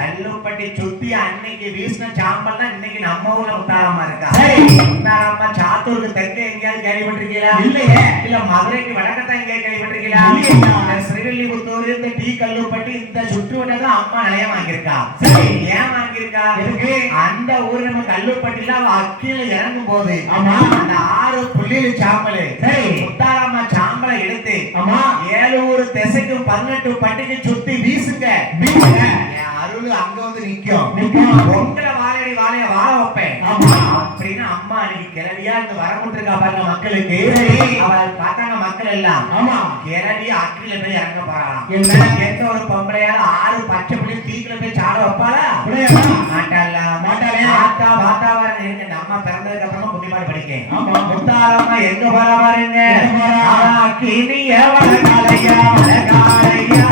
கல்லுப்பட்டி சுத்தி அன்னைக்கு வீசின சாம்பல் தான் இன்னைக்கு நம்ம ஊர்ல முத்தாரமா இருக்கா. முத்தாரமா சாத்தூருக்கு தெற்கே எங்கேயாவது கேள்விப்பட்டிருக்கீங்களா? இல்லையே. இல்ல மதுரைக்கு வடக்கத்தான் எங்கேயாவது கேள்விப்பட்டிருக்கீங்களா? ஸ்ரீவில்லிபுத்தூர் இந்த டீ கல்லுப்பட்டி இந்த சுற்றுவட்டத்துல அம்மா நிலையம் வாங்கியிருக்கா. சரி, ஏன் வாங்கியிருக்கா? அந்த ஊர் நம்ம கல்லுப்பட்டியில அக்கில இறங்கும் போது அந்த 6 புள்ளியில சாம்பல். சரி, முத்தாரம்மா சாம்பலை எடுத்து 7 ஊர் திசைக்கு 18 பட்டிக்கு சுத்தி வீசுங்க. அருள் அங்க வந்து நிக்கும். உங்களை வாழையடி வாழைய வாழ வைப்பேன் அப்படின்னு அம்மா அன்னைக்கு கிளவியா இந்த வரமுட்டிருக்கா பாருங்க மக்களுக்கு. அவள் பார்த்தாங்க மக்கள் எல்லாம். ஆமா, கிளவி அக்கில போய் இறங்க போறாளாம். எந்த ஒரு பொம்பளையால 6 பச்சை புள்ளி தீக்குல போய் சாட வைப்பாளா? மாட்டாளா? மாட்டாளே. ஆத்தா பாத்தாவா இருங்க. நம்ம பிறந்ததுக்கு அப்புறமா புண்ணியமாடு படிக்கேன். முத்தாரம்மா எங்க போற பாருங்க. கிணிய வளகாலையா வளகாலையா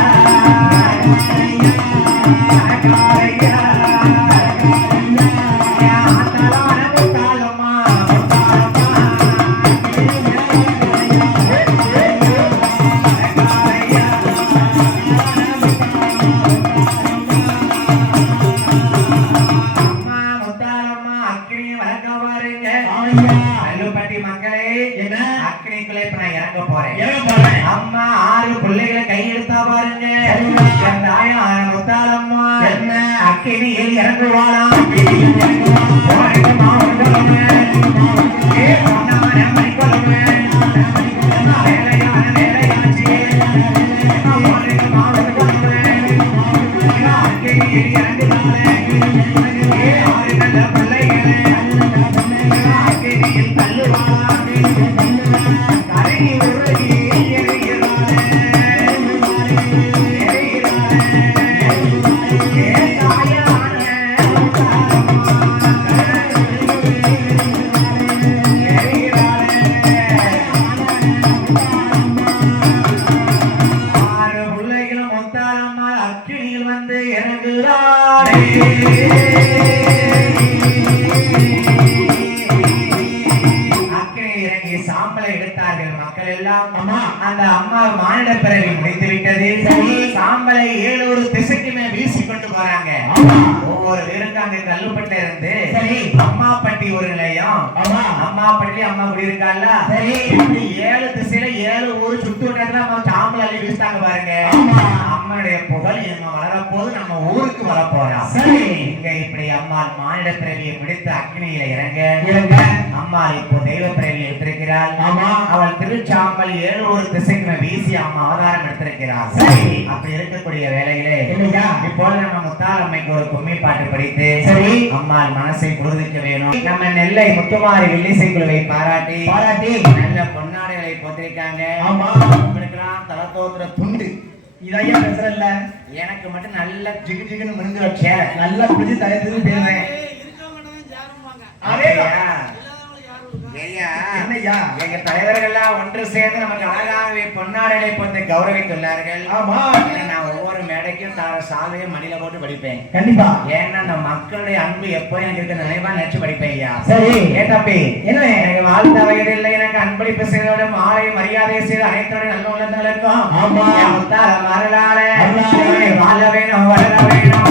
மக்களே, என்ன அக்கினிக்குள்ள இப்ப நான் இறங்க போறேன். அம்மா 6 பிள்ளைகளை கையெடுத்தா பாருங்க. முத்தாலம்மா என்ன அக்கினியில் இறங்குவாளாம். சாம்பலை எடுத்தார்கள் மக்கள் எல்லாம். அந்த அம்மா மானிட பிறவி முடித்து விட்டது. சாம்பலை 7 திசைக்குமே வீசி கொண்டு போறாங்க. ஒவ்வொரு வீருக்கு அங்க கல்லுப்பட்டில இருந்து அம்மாப்பட்டி ஒரு நிலையம், அம்மாப்பட்டி அம்மா குடி இருக்கால, 7 திசையில 7 ஊர் சுத்து விட்டதுல சாம்பல் அள்ளி வீசிட்டாங்க பாருங்க. அம்மனுடைய புகழ் இனிமே வளரப்போது, நம்ம ஊருக்கு வரப்போறோம். இங்க இப்படி அம்மாள் மானிட பிறவியை முடித்து அக்னியில இறங்க அம்மாள் இப்போ தெய்வ பிறவியை எடுத்திருக்கிறாள். அவள் திருச்சாம்பல் 7 திசைக்கு வீசி அம்மா அவதாரம் எடுத்திருக்கிறாள். அப்படி இருக்கக்கூடிய வேளையிலே இப்போது நம்ம முத்தாள் அம்மைக்கு ஒரு கும்மி பாட்டு படித்து அம்மாள் மனசை குளிர்விக்க வேணும். நம்ம நெல்லை முத்துமாரி வில்லிசை குழுவை பாராட்டி நல்ல பொன்னாடைகளை போத்திருக்காங்க. உங்களுக்கெல்லாம் தலத்தோத்திர துண்டு இதையா பேசுறல்ல, எனக்கு மட்டும் நல்ல ஜிகு ஜிகுன்னு முடிஞ்சு வச்ச நல்லா புரிஞ்சு தயத்து பேசுறேன். எங்க தலைவர்கள்லாம் ஒன்று சேர்ந்து நமக்கு அழகாகவே பொன்னாடைகளை போட்டு கௌரவித்துள்ளார்கள். நான் ஒவ்வொரு மேடைக்கும் தார சாலையை மடியில போட்டு படிப்பேன். கண்டிப்பா, ஏன்னா அந்த மக்களுடைய அன்பு எப்போ எனக்கு இருக்க நினைவா நினைச்சு படிப்பேன். ஐயா சரி ஏதாப்பி என்ன எனக்கு வாழ்த்த வயது இல்லை, எனக்கு அன்பளிப்பு செய்தோட மாலை மரியாதை செய்து அனைத்தோட நல்ல உள்ளங்களுக்கும் முத்தார மரலால வாழ வேணும் வளர வேணும்.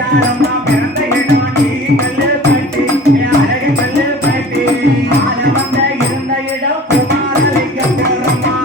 தாளம்மா பிறந்த நாட்டி கல்லு பட்டி அழகு கல்லு பட்டி ஆன வந்த இருந்த இடம் குமாரலிங்கம் போறம்மா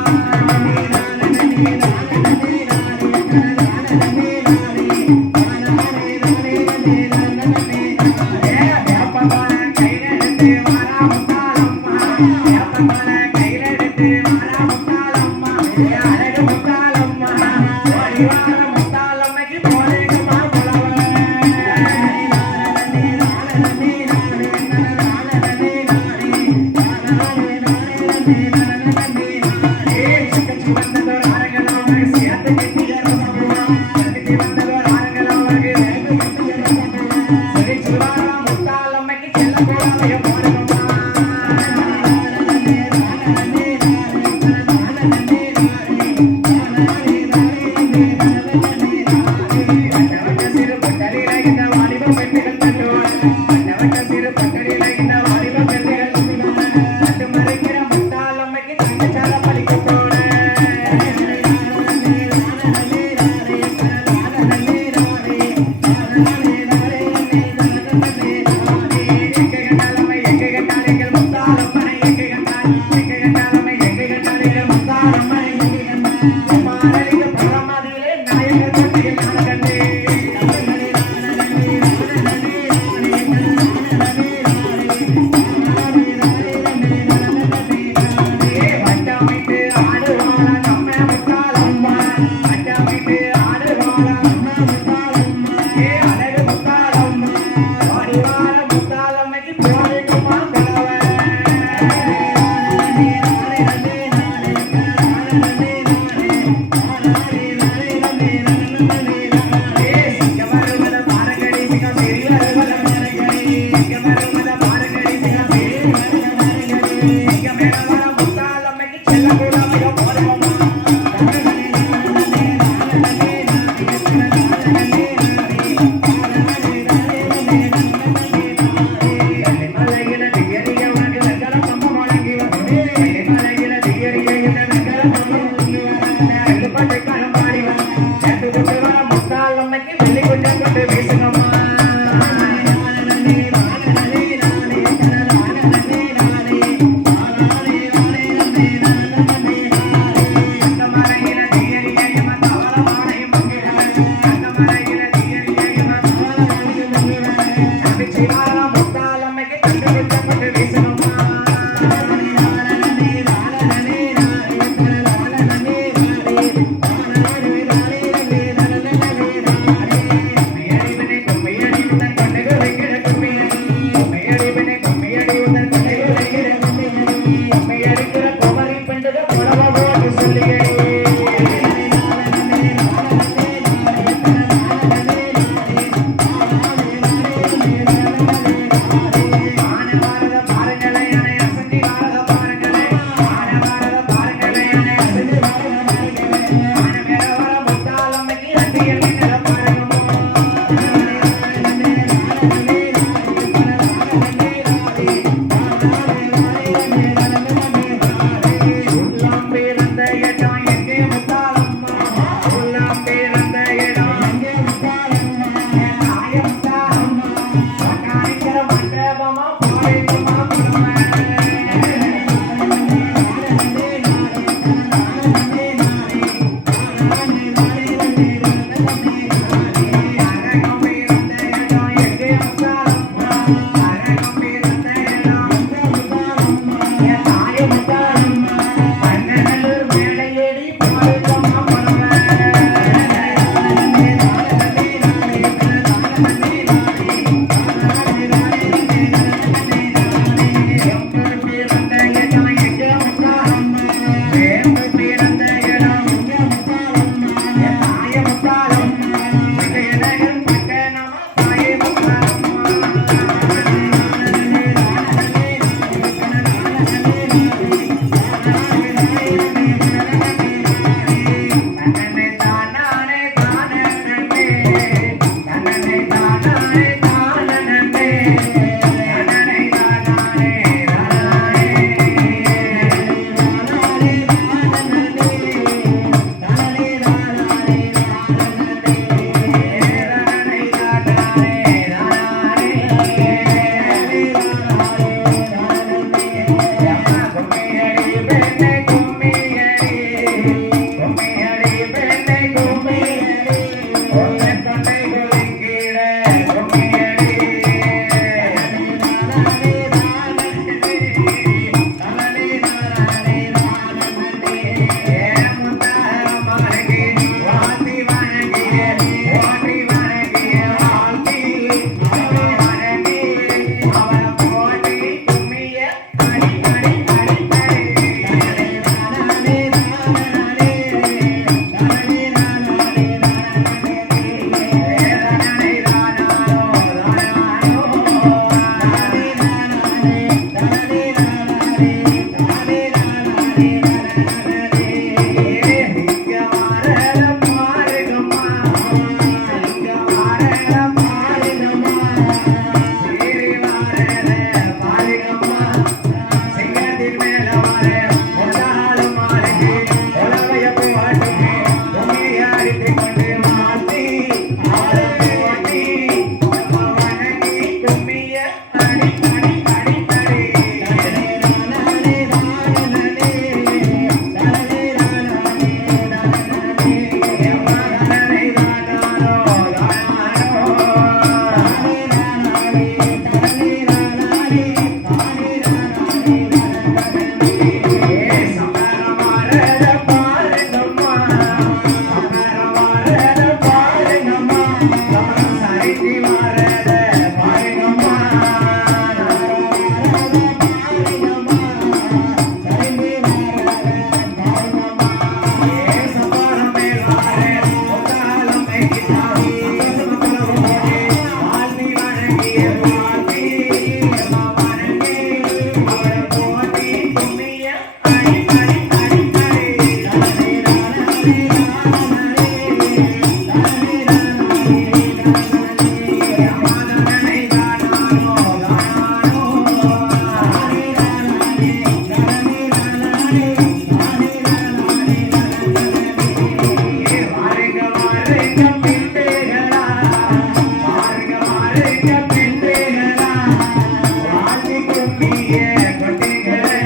வாசி கும்மிய கொட்டிகளே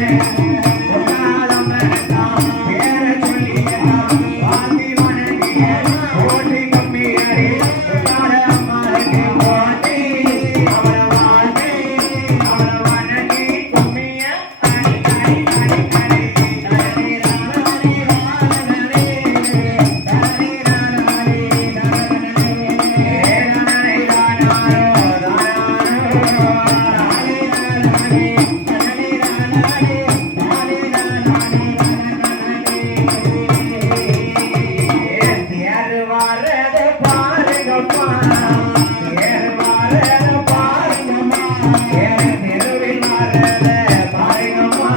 முத்தாளம் தான் பேர சொல்லியதான் வாசி வணங்கிய கோட்டி கும்மியரே முத்தாள அம்மாளுக்கு போட்டி அவள வாழ்த்தி அவள வணங்கி கும்மிய அடி அடி அடி அடி தரணி ராணி வாழனே தரணி ராணி ஏனனை தானாரோ தேர் வாரத பாருங்கப்பா தேர் வாரத பாருங்கம்மா தேர் தெருவில் வாரத பாருங்கம்மா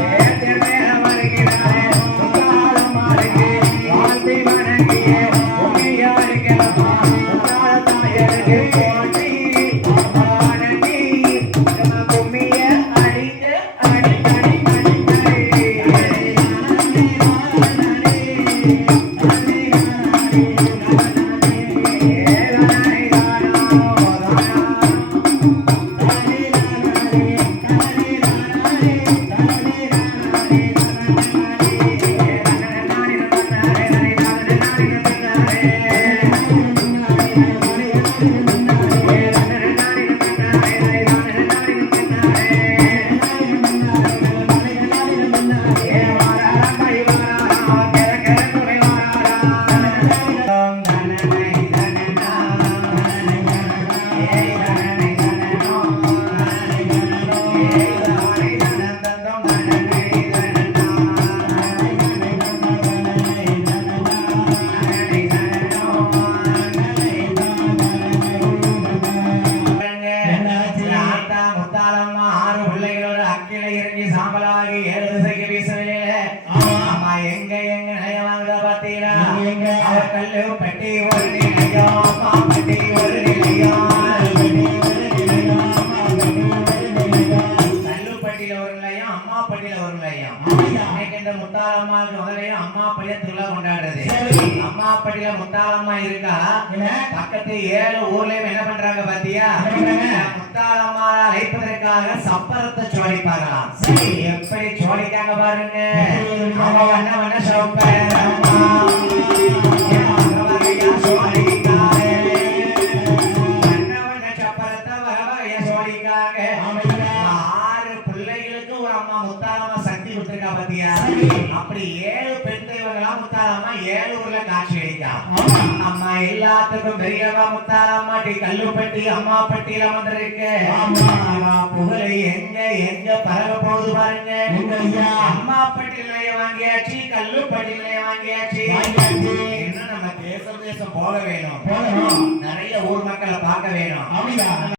தேர் மேல வருகிறாரே முத்தாளம்மாளுக்கு வாழ்த்தி வணங்கிய உமையாருக்கெல்லாம் முத்தாள தாயருக்கு போற்றி வணங்கி நம்ம கும்மிய அடிங்க அடி அடி அடி முத்தாளம்மா 6 பிள்ளைகளோட அக்கில இறங்கி சாம்பலாகி 7 திசைக்கு வீசவில்லை. அம்மா எங்க எங்க நயவாங்க பாத்தீங்களா? அவ கல்லு பெட்டி ஒரு நிலையா, அம்மா பெட்டி ஒரு நிலையா, கல்லு பெட்டியில ஒரு நிலையம், அம்மா பெட்டியில ஒரு நிலையம். இன்னைக்கு இந்த முத்தாளம்மாவுக்கு முதலையும் அம்மா பள்ளிய திருவிழா கொண்டாடுறது. அம்மா பள்ளியில முத்தாளம்மா இருக்கா, பக்கத்து 7 ஊர்லயும் என்ன பண்றாங்க பாத்தியா? முத்தாளம்மா அழைப்பதற்காக சப்பரத்தை சோடிப்பாங்களாம். சரி, எப்படி சோடிக்காங்க பாருங்க. அவ வண்ண வண்ண சப்பரம்மா வகையா சோடிக்காங்க, வண்ண வண்ண சப்பரத்தை வகையா சோடிக்காங்க. 6 பிள்ளைகளுக்கு ஒரு அம்மா முத்தாளம்மா சக்தி கொடுத்திருக்கா பாத்தியா? அப்படி 7 பெண் தெய்வங்களா முத்தாளம்மா 7 ஊர்ல காட்சி அளிக்கா. அம்மா எல்லாத்துக்கும் பெரியவா முத்தாளம்மாட்டி கல்லுப்பட்டி அம்மா பட்டியில வந்திருக்கு. புகழை எங்க எங்க பரவ போகுது பாருங்க. அம்மா பட்டியில வாங்கியாச்சு, கல்லுப்பட்டியில வாங்கியாச்சு. இன்னும் நம்ம தேசம் போக வேணும், நிறைய ஊர் மக்களை பார்க்க வேணும்.